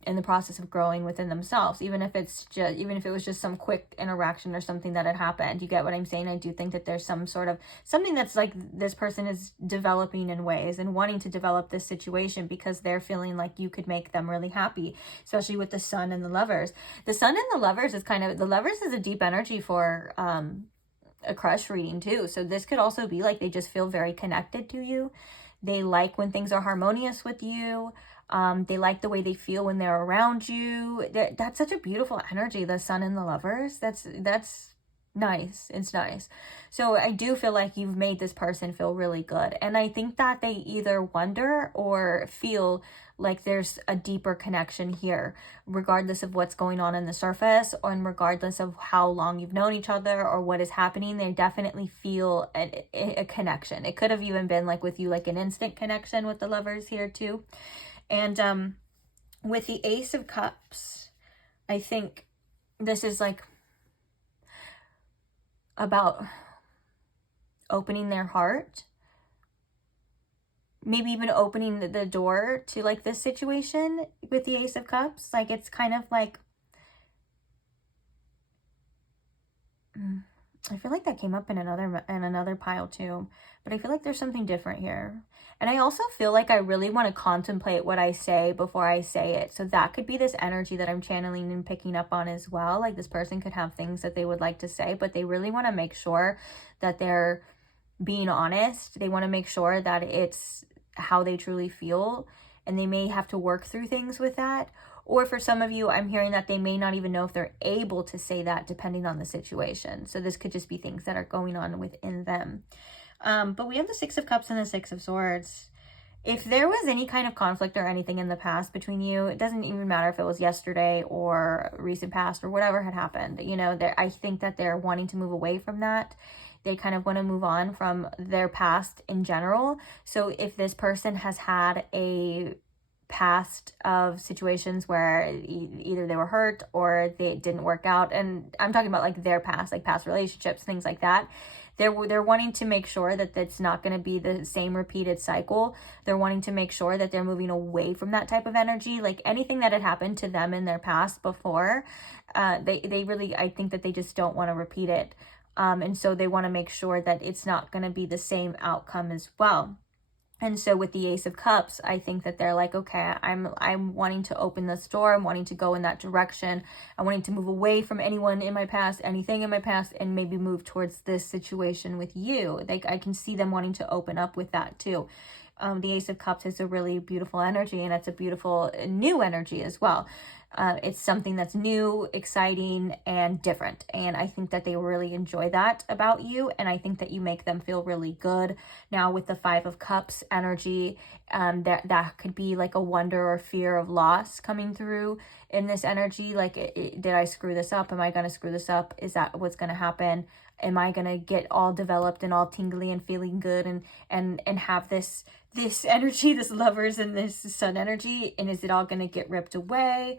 in the process of growing within themselves, even if it was just some quick interaction or something that had happened. You get what I'm saying? I do think that there's some sort of something that's like this person is developing in ways and wanting to develop this situation because they're feeling like you could make them really happy, especially with the Sun and the Lovers. The Sun and the Lovers is the Lovers is a deep energy for a crush reading too. So this could also be like they just feel very connected to you. They like when things are harmonious with you. They like the way they feel when they're around you. That's such a beautiful energy, the Sun and the Lovers. That's nice. It's nice. So I do feel like you've made this person feel really good. And I think that they either wonder or feel like there's a deeper connection here, regardless of what's going on the surface, or regardless of how long you've known each other or what is happening. They definitely feel a connection. It could have even been like with you, like an instant connection with the Lovers here too. And with the Ace of Cups, I think this is like about opening their heart, maybe even opening the door to like this situation with the Ace of Cups. Like it's kind of like, I feel like that came up in another pile too, but I feel like there's something different here. And I also feel like I really want to contemplate what I say before I say it. So that could be this energy that I'm channeling and picking up on as well. Like this person could have things that they would like to say, but they really want to make sure that they're being honest. They want to make sure that it's how they truly feel, and they may have to work through things with that. Or for some of you, I'm hearing that they may not even know if they're able to say that depending on the situation. So this could just be things that are going on within them. But we have the Six of Cups and the Six of Swords. If there was any kind of conflict or anything in the past between you, it doesn't even matter if it was yesterday or recent past or whatever had happened. You know, I think that they're wanting to move away from that. They kind of want to move on from their past in general. So if this person has had a past of situations where either they were hurt or they didn't work out, and I'm talking about like their past, like past relationships, things like that, they're wanting to make sure that that's not going to be the same repeated cycle. They're wanting to make sure that they're moving away from that type of energy. Like anything that had happened to them in their past before, they really, I think that they just don't want to repeat it. And so they want to make sure that it's not going to be the same outcome as well. And so with the Ace of Cups, I think that they're like, okay, I'm wanting to open this door. I'm wanting to go in that direction. I'm wanting to move away from anyone in my past, anything in my past, and maybe move towards this situation with you. I can see them wanting to open up with that too. The Ace of Cups is a really beautiful energy, and it's a beautiful new energy as well. It's something that's new, exciting, and different. And I think that they really enjoy that about you. And I think that you make them feel really good. Now with the Five of Cups energy, that could be like a wonder or fear of loss coming through in this energy. Like, did I screw this up? Am I going to screw this up? Is that what's going to happen? Am I going to get all developed and all tingly and feeling good and have this energy, this Lovers and this Sun energy? And is it all going to get ripped away?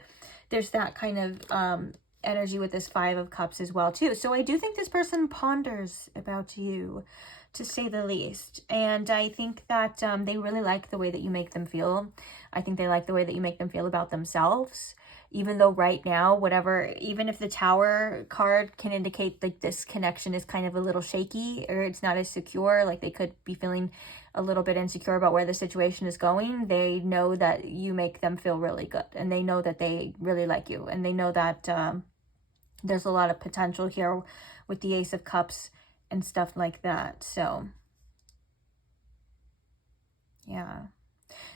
There's that kind of energy with this Five of Cups as well too. So I do think this person ponders about you, to say the least. And I think that they really like the way that you make them feel. I think they like the way that you make them feel about themselves. Even though right now, whatever, even if the Tower card can indicate like this connection is kind of a little shaky, or it's not as secure, like they could be feeling a little bit insecure about where the situation is going, they know that you make them feel really good, and they know that they really like you, and they know that there's a lot of potential here with the Ace of Cups and stuff like that. So yeah.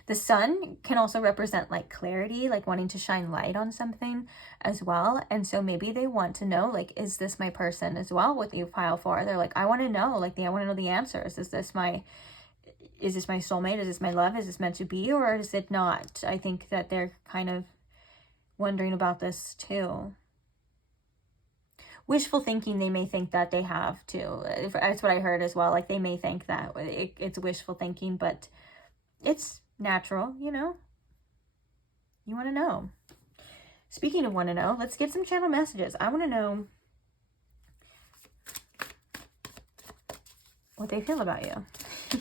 The Sun can also represent like clarity, like wanting to shine light on something as well. And so maybe they want to know, like, is this my person as well? What you file for? They're like, I want to know, like, I want to know the answers. Is this my soulmate? Is this my love? Is this meant to be, or is it not? I think that they're kind of wondering about this too. Wishful thinking, they may think that they have too. That's what I heard as well. Like, they may think that it's wishful thinking, but it's natural, you know. You want to know. Speaking of want to know, let's get some channel messages. I want to know what they feel about you.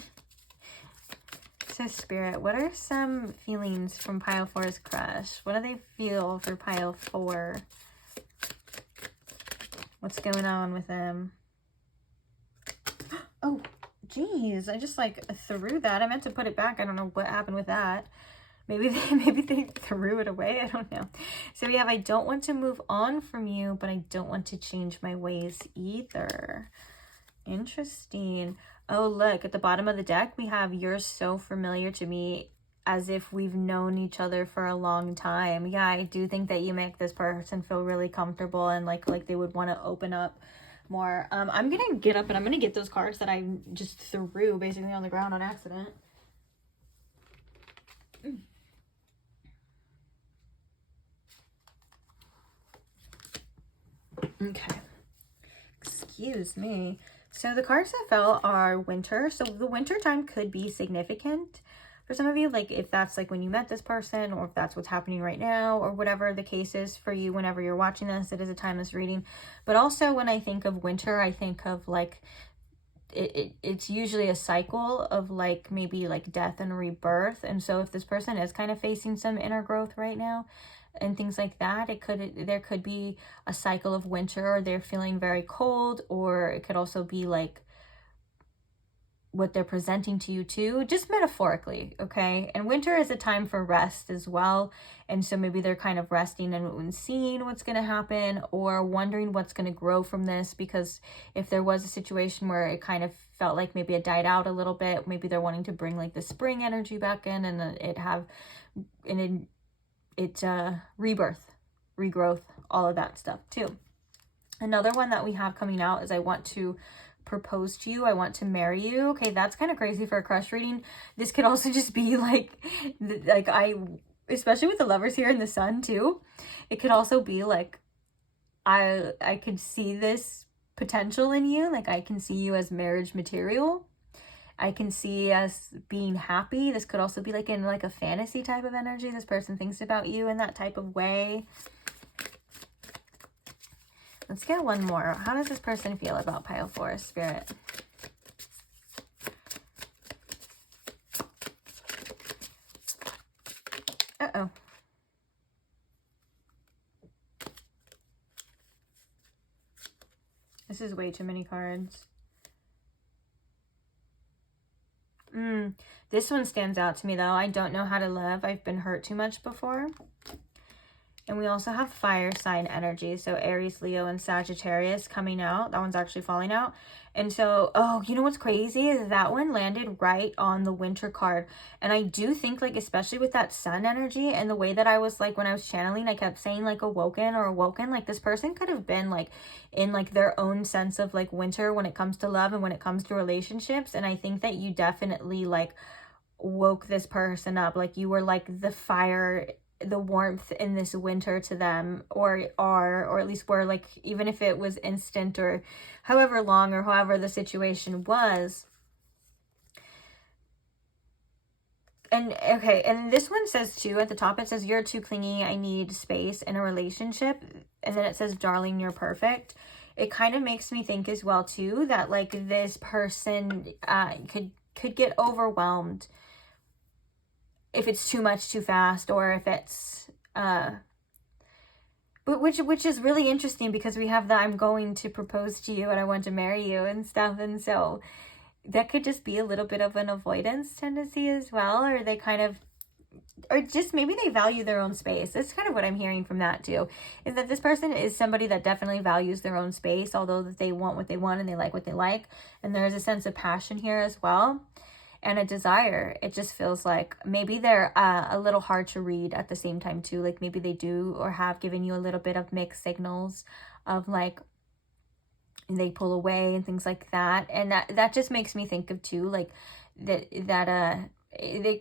So Spirit, what are some feelings from Pile 4's crush? What do they feel for Pile 4? What's going on with them? Oh, geez, I just like threw that. I meant to put it back. I don't know what happened with that. Maybe they threw it away. I don't know. So we have, I don't want to move on from you, but I don't want to change my ways either. Interesting. Oh, look, at the bottom of the deck, we have, you're so familiar to me, as if we've known each other for a long time. Yeah, I do think that you make this person feel really comfortable and like they would want to open up more. I'm gonna get up and I'm gonna get those cards that I just threw basically on the ground on accident. Okay, excuse me. So the cards that fell are winter. So the winter time could be significant for some of you, like if that's like when you met this person, or if that's what's happening right now, or whatever the case is for you whenever you're watching this. It is a timeless reading. But also when I think of winter, I think of like it's usually a cycle of like maybe like death and rebirth. And so if this person is kind of facing some inner growth right now and things like that, there could be a cycle of winter, or they're feeling very cold, or it could also be like what they're presenting to you too, just metaphorically, okay? And winter is a time for rest as well. And so maybe they're kind of resting and seeing what's going to happen, or wondering what's going to grow from this, because if there was a situation where it kind of felt like maybe it died out a little bit, maybe they're wanting to bring like the spring energy back in, and it's rebirth, regrowth, all of that stuff too. Another one that we have coming out is, I want to propose to you, I want to marry you. Okay, that's kind of crazy for a crush reading. This could also just be like especially with the Lovers here in the Sun too, it could also be like I could see this potential in you. Like, I can see you as marriage material. I can see us being happy. This could also be like in like a fantasy type of energy. This person thinks about you in that type of way. Let's get one more. How does this person feel about pile 4, Spirit? Uh-oh. This is way too many cards. This one stands out to me, though. I don't know how to love. I've been hurt too much before. And we also have fire sign energy. So Aries, Leo, and Sagittarius coming out. That one's actually falling out. And so, oh, you know what's crazy is that one landed right on the winter card. And I do think, like, especially with that sun energy and the way that I was, like, when I was channeling, I kept saying, like, awoken or awoken. Like, this person could have been, like, in, like, their own sense of, like, winter when it comes to love and when it comes to relationships. And I think that you definitely, like, woke this person up. Like, you were, like, the fire, the warmth in this winter to them, or at least were, like, even if it was instant or however long or however the situation was. And okay, and this one says too, at the top it says, you're too clingy, I need space in a relationship. And then it says, darling, you're perfect. It kind of makes me think as well too that, like, this person could get overwhelmed if it's too much too fast, or if it's but which is really interesting, because we have the I'm going to propose to you and I want to marry you and stuff. And so that could just be a little bit of an avoidance tendency as well, or they kind of, or just maybe they value their own space. That's kind of what I'm hearing from that too, is that this person is somebody that definitely values their own space, although that they want what they want and they like what they like. And there's a sense of passion here as well, and a desire. It just feels like maybe they're a little hard to read at the same time too. Like, maybe they do or have given you a little bit of mixed signals of, like, they pull away and things like that. And that just makes me think of too, like,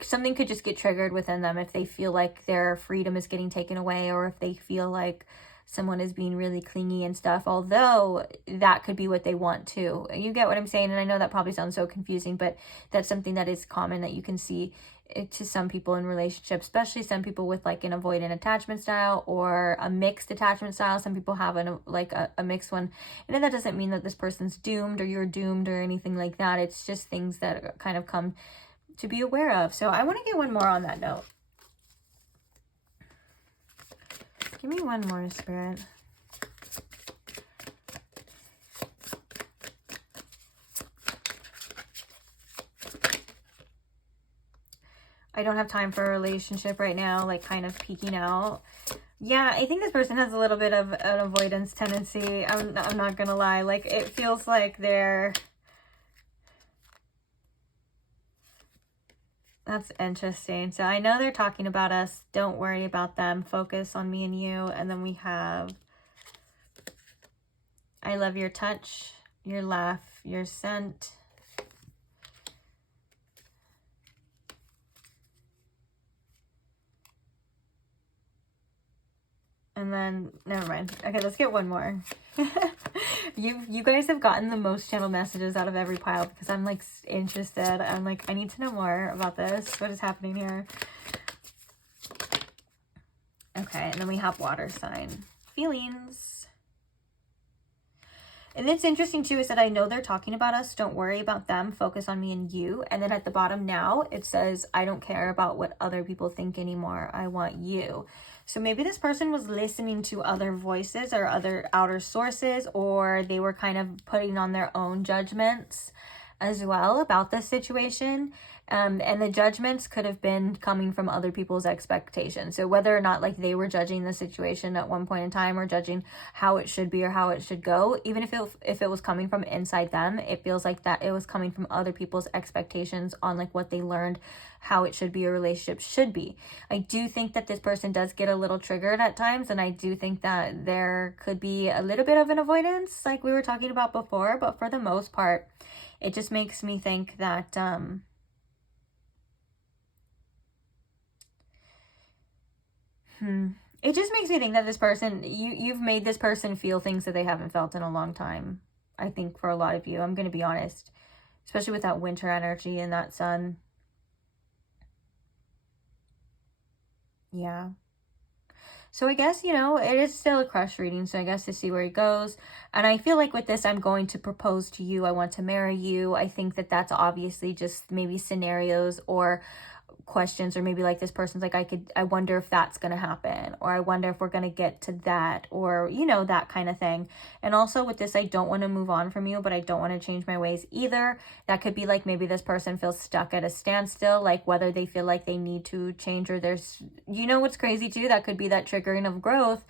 something could just get triggered within them if they feel like their freedom is getting taken away, or if they feel like someone is being really clingy and stuff, although that could be what they want too. You get what I'm saying? And I know that probably sounds so confusing, but that's something that is common that you can see to some people in relationships, especially some people with, like, an avoidant attachment style or a mixed attachment style. Some people have a mixed one. And that doesn't mean that this person's doomed or you're doomed or anything like that. It's just things that kind of come to be aware of. So I want to get one more on that note. Give me one more, Spirit. I don't have time for a relationship right now, like, kind of peeking out. Yeah, I think this person has a little bit of an avoidance tendency. I'm not gonna lie. Like, it feels like they're... That's interesting. So I know they're talking about us. Don't worry about them. Focus on me and you. And then we have, I love your touch, your laugh, your scent. And then, never mind. Okay, let's get one more. You guys have gotten the most channel messages out of every pile, because I'm, like, interested. I'm like, I need to know more about this. What is happening here? Okay, and then we have water sign. Feelings. And it's interesting too, is that I know they're talking about us. Don't worry about them. Focus on me and you. And then at the bottom now, it says, I don't care about what other people think anymore. I want you. So maybe this person was listening to other voices or other outer sources, or they were kind of putting on their own judgments as well about this situation. And the judgments could have been coming from other people's expectations. So whether or not, like, they were judging the situation at one point in time, or judging how it should be or how it should go, even if it was coming from inside them, it feels like that it was coming from other people's expectations on, like, what they learned how it should be, a relationship should be. I do think that this person does get a little triggered at times, and I do think that there could be a little bit of an avoidance, like we were talking about before. But for the most part, it just makes me think that it just makes me think that this person, you've made this person feel things that they haven't felt in a long time. I think for a lot of you, I'm going to be honest, especially with that winter energy and that sun. Yeah. So I guess, you know, it is still a crush reading, so I guess to see where it goes. And I feel like with this, I'm going to propose to you. I want to marry you. I think that that's obviously just maybe scenarios or questions, or maybe like this person's like, I wonder if that's gonna happen, or I wonder if we're gonna get to that, or you know, that kind of thing. And also with this, I don't want to move on from you, but I don't want to change my ways either. That could be like, maybe this person feels stuck at a standstill, like whether they feel like they need to change, or there's, you know, what's crazy too, that could be that triggering of growth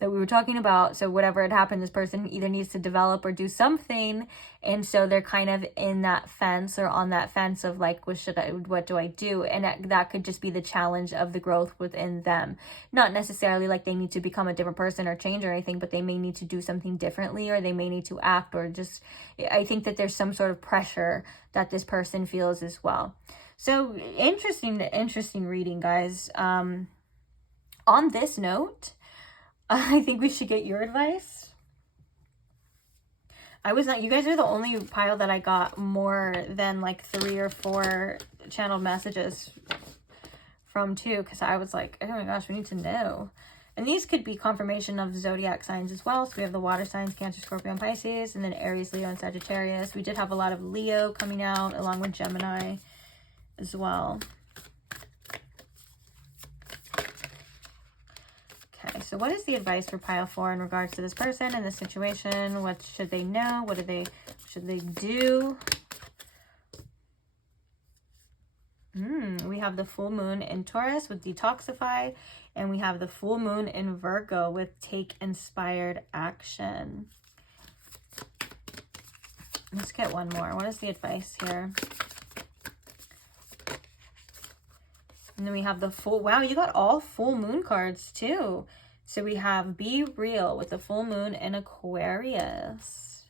that we were talking about. So whatever had happened, this person either needs to develop or do something, and so they're kind of in that fence, or on that fence of like, what do I do? And that could just be the challenge of the growth within them. Not necessarily like they need to become a different person or change or anything, but they may need to do something differently, or they may need to act, or just, I think that there's some sort of pressure that this person feels as well. So interesting reading, guys. On this note, I think we should get your advice. You guys are the only pile that I got more than like 3 or 4 channeled messages from too, because I was like, oh my gosh, we need to know. And these could be confirmation of zodiac signs as well. So we have the water signs, Cancer, Scorpio, and Pisces, and then Aries, Leo, and Sagittarius. We did have a lot of Leo coming out, along with Gemini as well. Okay, so what is the advice for pile 4 in regards to this person and this situation? What should they know? What should they do? We have the full moon in Taurus with detoxify, and we have the full moon in Virgo with take inspired action. Let's get one more. What is the advice here? And then we have the full, wow, you got all full moon cards too. So we have Be Real with the full moon in Aquarius.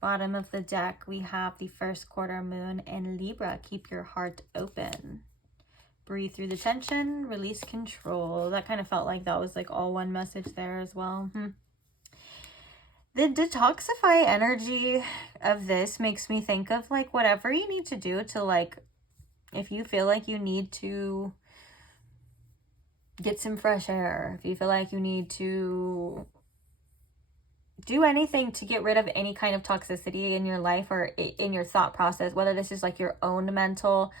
Bottom of the deck, we have the first quarter moon in Libra. Keep your heart open. Breathe through the tension, release control. That kind of felt like that was like all one message there as well. The detoxify energy of this makes me think of like whatever you need to do to like, if you feel like you need to get some fresh air, if you feel like you need to do anything to get rid of any kind of toxicity in your life or in your thought process, whether this is like your own mental,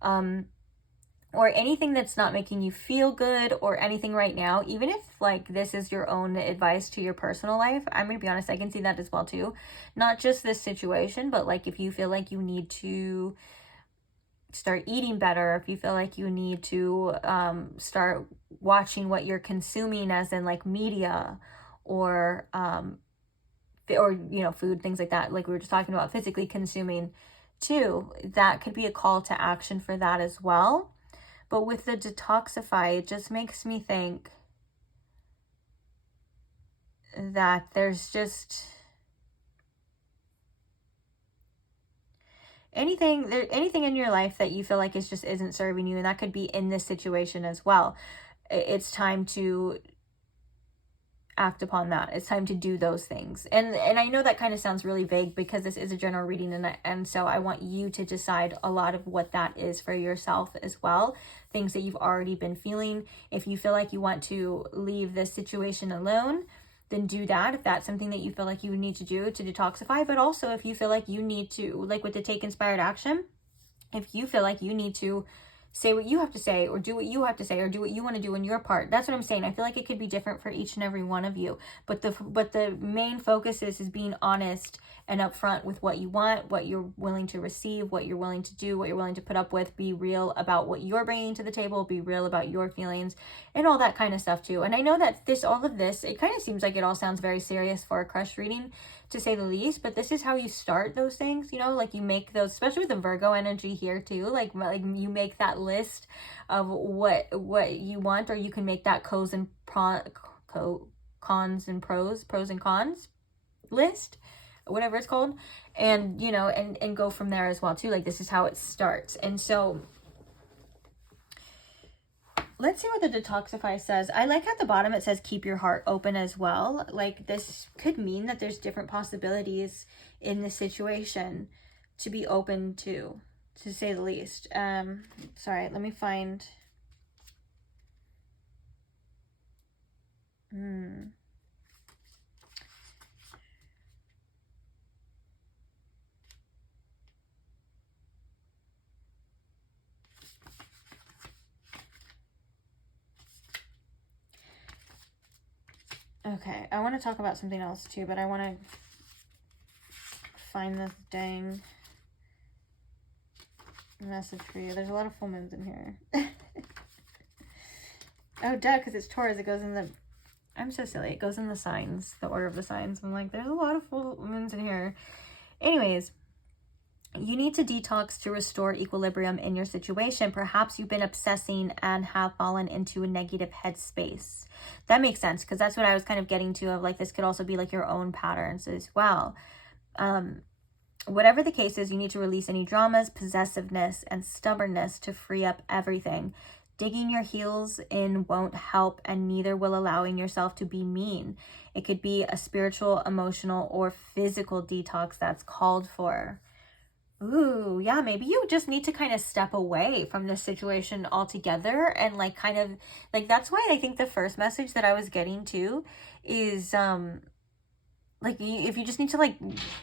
or anything that's not making you feel good or anything right now, even if like this is your own advice to your personal life, I'm gonna be honest, I can see that as well too. Not just this situation, but like if you feel like you need to start eating better, if you feel like you need to start watching what you're consuming, as in like media or you know, food, things like that, like we were just talking about, physically consuming too, that could be a call to action for that as well. But with the detoxify, it just makes me think that there's just anything in your life that you feel like is just isn't serving you, and that could be in this situation as well. It's time to act upon that. It's time to do those things. And I know that kind of sounds really vague because this is a general reading, and so I want you to decide a lot of what that is for yourself as well. Things that you've already been feeling. If you feel like you want to leave this situation alone, then do that, if that's something that you feel like you need to do to detoxify. But also if you feel like you need to, like with the take inspired action, if you feel like you need to say what you have to say, or do what you have to say, or do what you want to do in your part. That's what I'm saying. I feel like it could be different for each and every one of you. But the main focus is being honest and upfront with what you want, what you're willing to receive, what you're willing to do, what you're willing to put up with. Be real about what you're bringing to the table. Be real about your feelings and all that kind of stuff too. And I know that all of this, it kind of seems like it all sounds very serious for a crush reading, to say the least, but this is how you start those things, you know, like you make those, especially with the Virgo energy here too, like you make that list of what you want, or you can make that pros and cons list, whatever it's called, and you know, and go from there as well too. Like this is how it starts. And so let's see what the detoxify says. I like at the bottom it says keep your heart open as well. Like this could mean that there's different possibilities in this situation to be open to say the least. Sorry, let me find. Okay, I want to talk about something else too, but I want to find this dang message for you. There's a lot of full moons in here. Oh, duh, because it's Taurus. It goes in the... I'm so silly. It goes in the signs, the order of the signs. I'm like, there's a lot of full moons in here. Anyways, you need to detox to restore equilibrium in your situation. Perhaps you've been obsessing and have fallen into a negative headspace. That makes sense, because that's what I was kind of getting to, of like, this could also be like your own patterns as well. Whatever the case is, you need to release any dramas, possessiveness, and stubbornness to free up everything. Digging your heels in won't help, and neither will allowing yourself to be mean. It could be a spiritual, emotional, or physical detox that's called for. Ooh, yeah, maybe you just need to kind of step away from this situation altogether, and like kind of like, that's why I think the first message that I was getting to is like, if you just need to like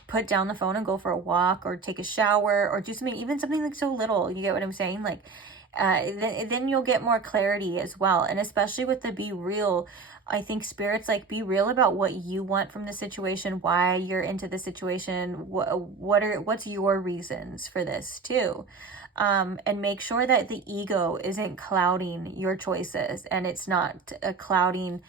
put down the phone and go for a walk or take a shower or do something, even something like so little, you get what I'm saying? Like then you'll get more clarity as well. And especially with the be real, I think Spirit's like, be real about what you want from the situation, why you're into the situation, what's your reasons for this too. And make sure that the ego isn't clouding your choices, and it's not clouding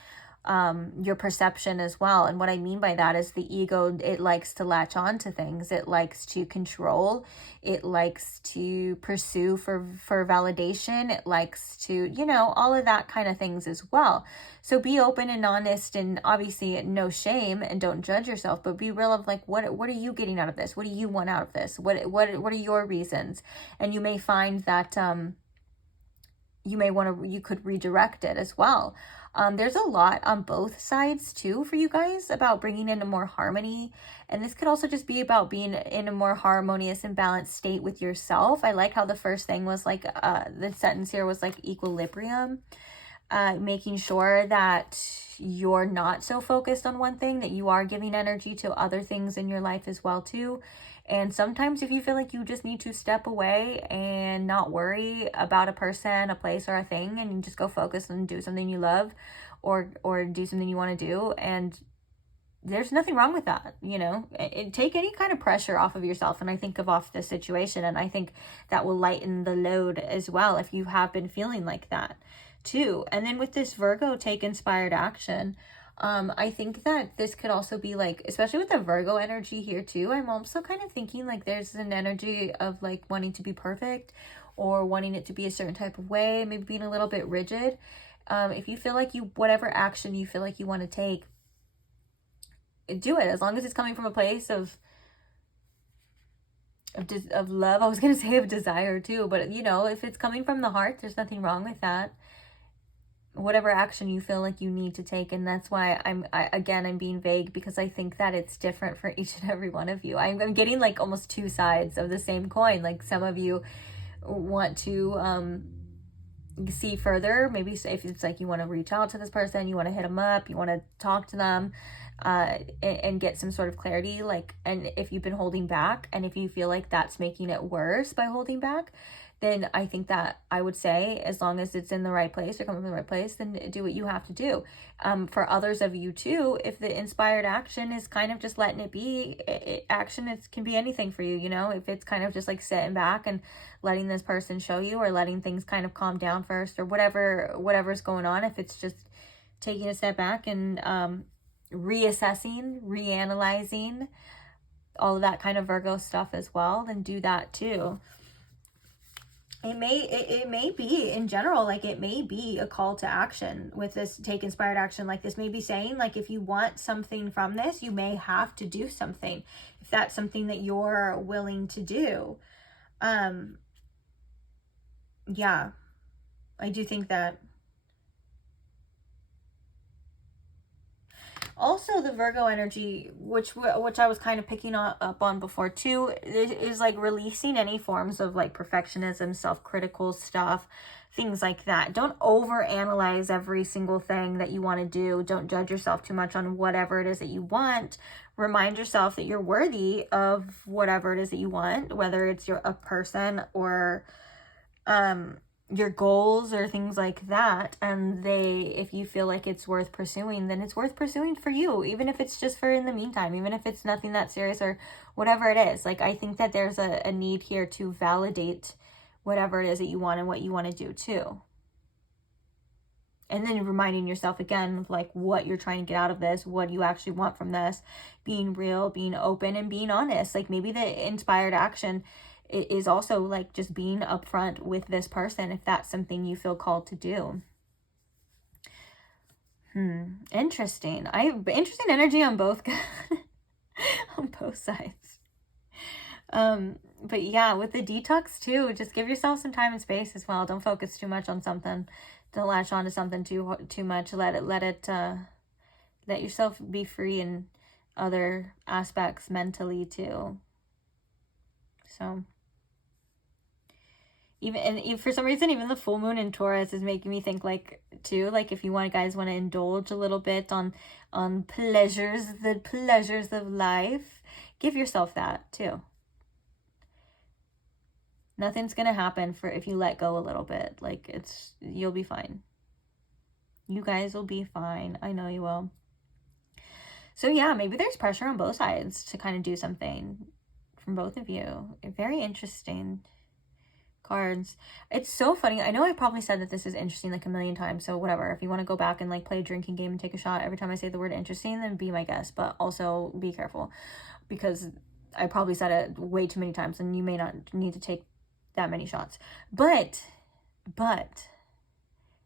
your perception as well. And what I mean by that is the ego, it likes to latch on to things. It likes to control. It likes to pursue for validation. It likes to, you know, all of that kind of things as well. So be open and honest, and obviously no shame, and don't judge yourself, but be real of like, what are you getting out of this? What do you want out of this? What are your reasons? And you may find that you could redirect it as well. There's a lot on both sides too for you guys about bringing in a more harmony. And this could also just be about being in a more harmonious and balanced state with yourself. I like how the first thing was like, the sentence here was like equilibrium. Making sure that you're not so focused on one thing, that you are giving energy to other things in your life as well too. And sometimes if you feel like you just need to step away and not worry about a person, a place, or a thing, and you just go focus and do something you love, or do something you want to do, and there's nothing wrong with that, you know. Take any kind of pressure off of yourself, and I think off the situation, and I think that will lighten the load as well if you have been feeling like that too. And then with this Virgo, take inspired action. I think that this could also be like, especially with the Virgo energy here too, I'm also kind of thinking like there's an energy of like wanting to be perfect, or wanting it to be a certain type of way, maybe being a little bit rigid. If you feel like whatever action you feel like you want to take, do it, as long as it's coming from a place of love. I was going to say of desire too, but you know, if it's coming from the heart, there's nothing wrong with that. Whatever action you feel like you need to take. And that's why I'm being vague, because I think that it's different for each and every one of you. I'm getting like almost two sides of the same coin. Like some of you want to see further, maybe if it's like you want to reach out to this person, you want to hit them up, you want to talk to them, and get some sort of clarity, like, and if you've been holding back, and if you feel like that's making it worse by holding back, then I think that I would say, as long as it's in the right place or coming from the right place, then do what you have to do. For others of you too, if the inspired action is kind of just letting it be, action can be anything for you, you know, if it's kind of just like sitting back and letting this person show you, or letting things kind of calm down first, or whatever's going on, if it's just taking a step back and reassessing, reanalyzing, all of that kind of Virgo stuff as well, then do that too. It may be, in general, like it may be a call to action with this take inspired action. Like this may be saying, like, if you want something from this, you may have to do something, if that's something that you're willing to do. Yeah, I do think that. Also, the Virgo energy, which I was kind of picking up on before too, is like releasing any forms of like perfectionism, self-critical stuff, things like that. Don't overanalyze every single thing that you want to do. Don't judge yourself too much on whatever it is that you want. Remind yourself that you're worthy of whatever it is that you want, whether it's a person or your goals or things like that. And if you feel like it's worth pursuing, then it's worth pursuing for you, even if it's just for in the meantime, even if it's nothing that serious or whatever it is. Like, I think that there's a need here to validate whatever it is that you want and what you want to do too. And then reminding yourself again of like what you're trying to get out of this, what you actually want from this, being real, being open, and being honest. Like, maybe the inspired action is also like just being upfront with this person if that's something you feel called to do. Interesting. Interesting energy on both on both sides. But yeah, with the detox too, just give yourself some time and space as well. Don't focus too much on something. Don't latch on to something too much. Let yourself be free in other aspects mentally too. So even for some reason, even the full moon in Taurus is making me think like too, like if you guys want to indulge a little bit on the pleasures of life, give yourself that too. Nothing's gonna happen if you let go a little bit. Like, you'll be fine. You guys will be fine. I know you will. So yeah, maybe there's pressure on both sides to kind of do something from both of you. Very interesting cards. It's so funny. I know I probably said that this is interesting like a million times, so whatever. If you want to go back and like play a drinking game and take a shot every time I say the word interesting, then be my guest, but also be careful, because I probably said it way too many times and you may not need to take that many shots. But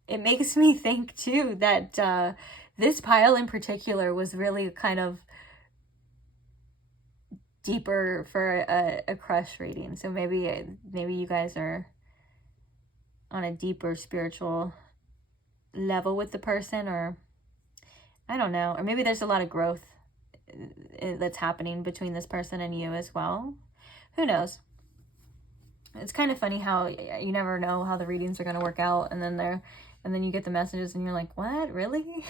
it makes me think too that this pile in particular was really kind of deeper for a crush reading. So maybe you guys are on a deeper spiritual level with the person, or I don't know, or maybe there's a lot of growth that's happening between this person and you as well. Who knows? It's kind of funny how you never know how the readings are going to work out, and then you get the messages and you're like, what, really?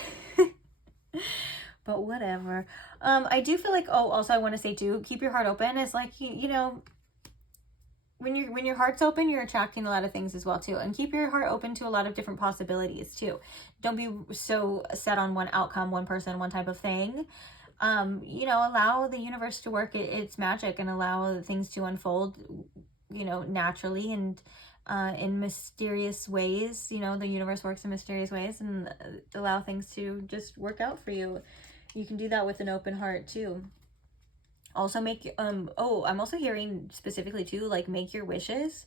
But whatever. I do feel like, also I want to say too, keep your heart open. It's like, you know, when your heart's open, you're attracting a lot of things as well too. And keep your heart open to a lot of different possibilities too. Don't be so set on one outcome, one person, one type of thing. You know, allow the universe to work its magic and allow things to unfold, you know, naturally and in mysterious ways. You know, the universe works in mysterious ways, and allow things to just work out for you. You can do that with an open heart too. Also make I'm also hearing specifically too, like, make your wishes.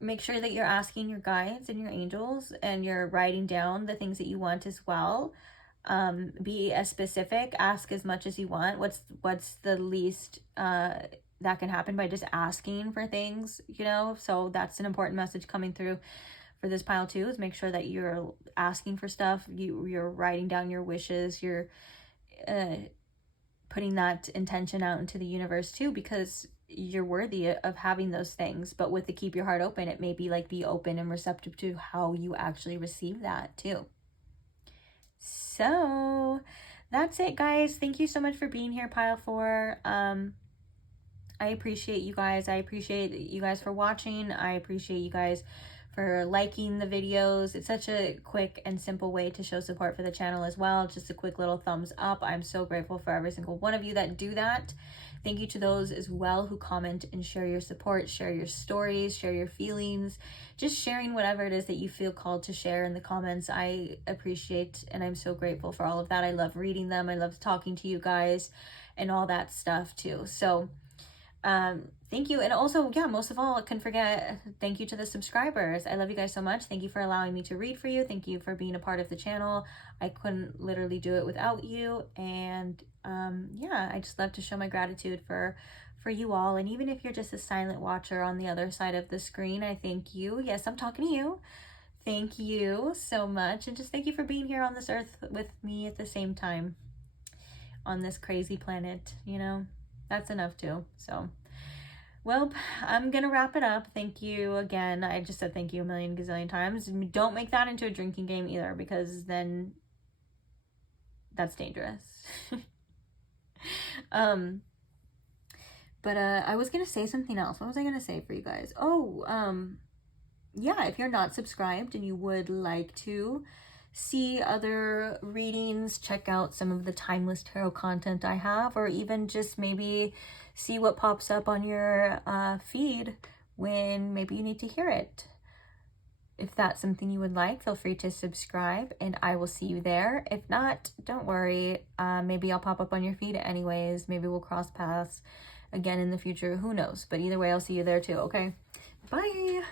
Make sure that you're asking your guides and your angels, and you're writing down the things that you want as well. Be as specific, ask as much as you want. What's the least that can happen by just asking for things, you know? So that's an important message coming through for this pile too, is make sure that you're asking for stuff, you're writing down your wishes, you're putting that intention out into the universe too, because you're worthy of having those things. But with the keep your heart open, it may be like, be open and receptive to how you actually receive that too. So that's it, guys. Thank you so much for being here, pile 4. I appreciate you guys. I appreciate you guys for watching. I appreciate you guys for liking the videos. It's such a quick and simple way to show support for the channel as well. Just a quick little thumbs up. I'm so grateful for every single one of you that do that. Thank you to those as well who comment and share your support, share your stories, share your feelings, just sharing whatever it is that you feel called to share in the comments. I appreciate and I'm so grateful for all of that. I love reading them. I love talking to you guys and all that stuff too. So thank you. And also, yeah, most of all, I couldn't forget, thank you to the subscribers. I love you guys so much. Thank you for allowing me to read for you. Thank you for being a part of the channel. I couldn't literally do it without you. And yeah, I just love to show my gratitude for you all. And even if you're just a silent watcher on the other side of the screen, I thank you. Yes, I'm talking to you. Thank you so much. And just thank you for being here on this earth with me at the same time on this crazy planet, you know, that's enough too. So, well, I'm going to wrap it up. Thank you again. I just said thank you a million gazillion times. And don't make that into a drinking game either, because then that's dangerous. But I was going to say something else. What was I going to say for you guys? Oh, yeah, if you're not subscribed and you would like to see other readings, check out some of the timeless tarot content I have, or even just maybe see what pops up on your feed when maybe you need to hear it. If that's something you would like, feel free to subscribe and I will see you there. If not, don't worry. Maybe I'll pop up on your feed anyways. Maybe we'll cross paths again in the future. Who knows? But either way, I'll see you there too, okay? Bye!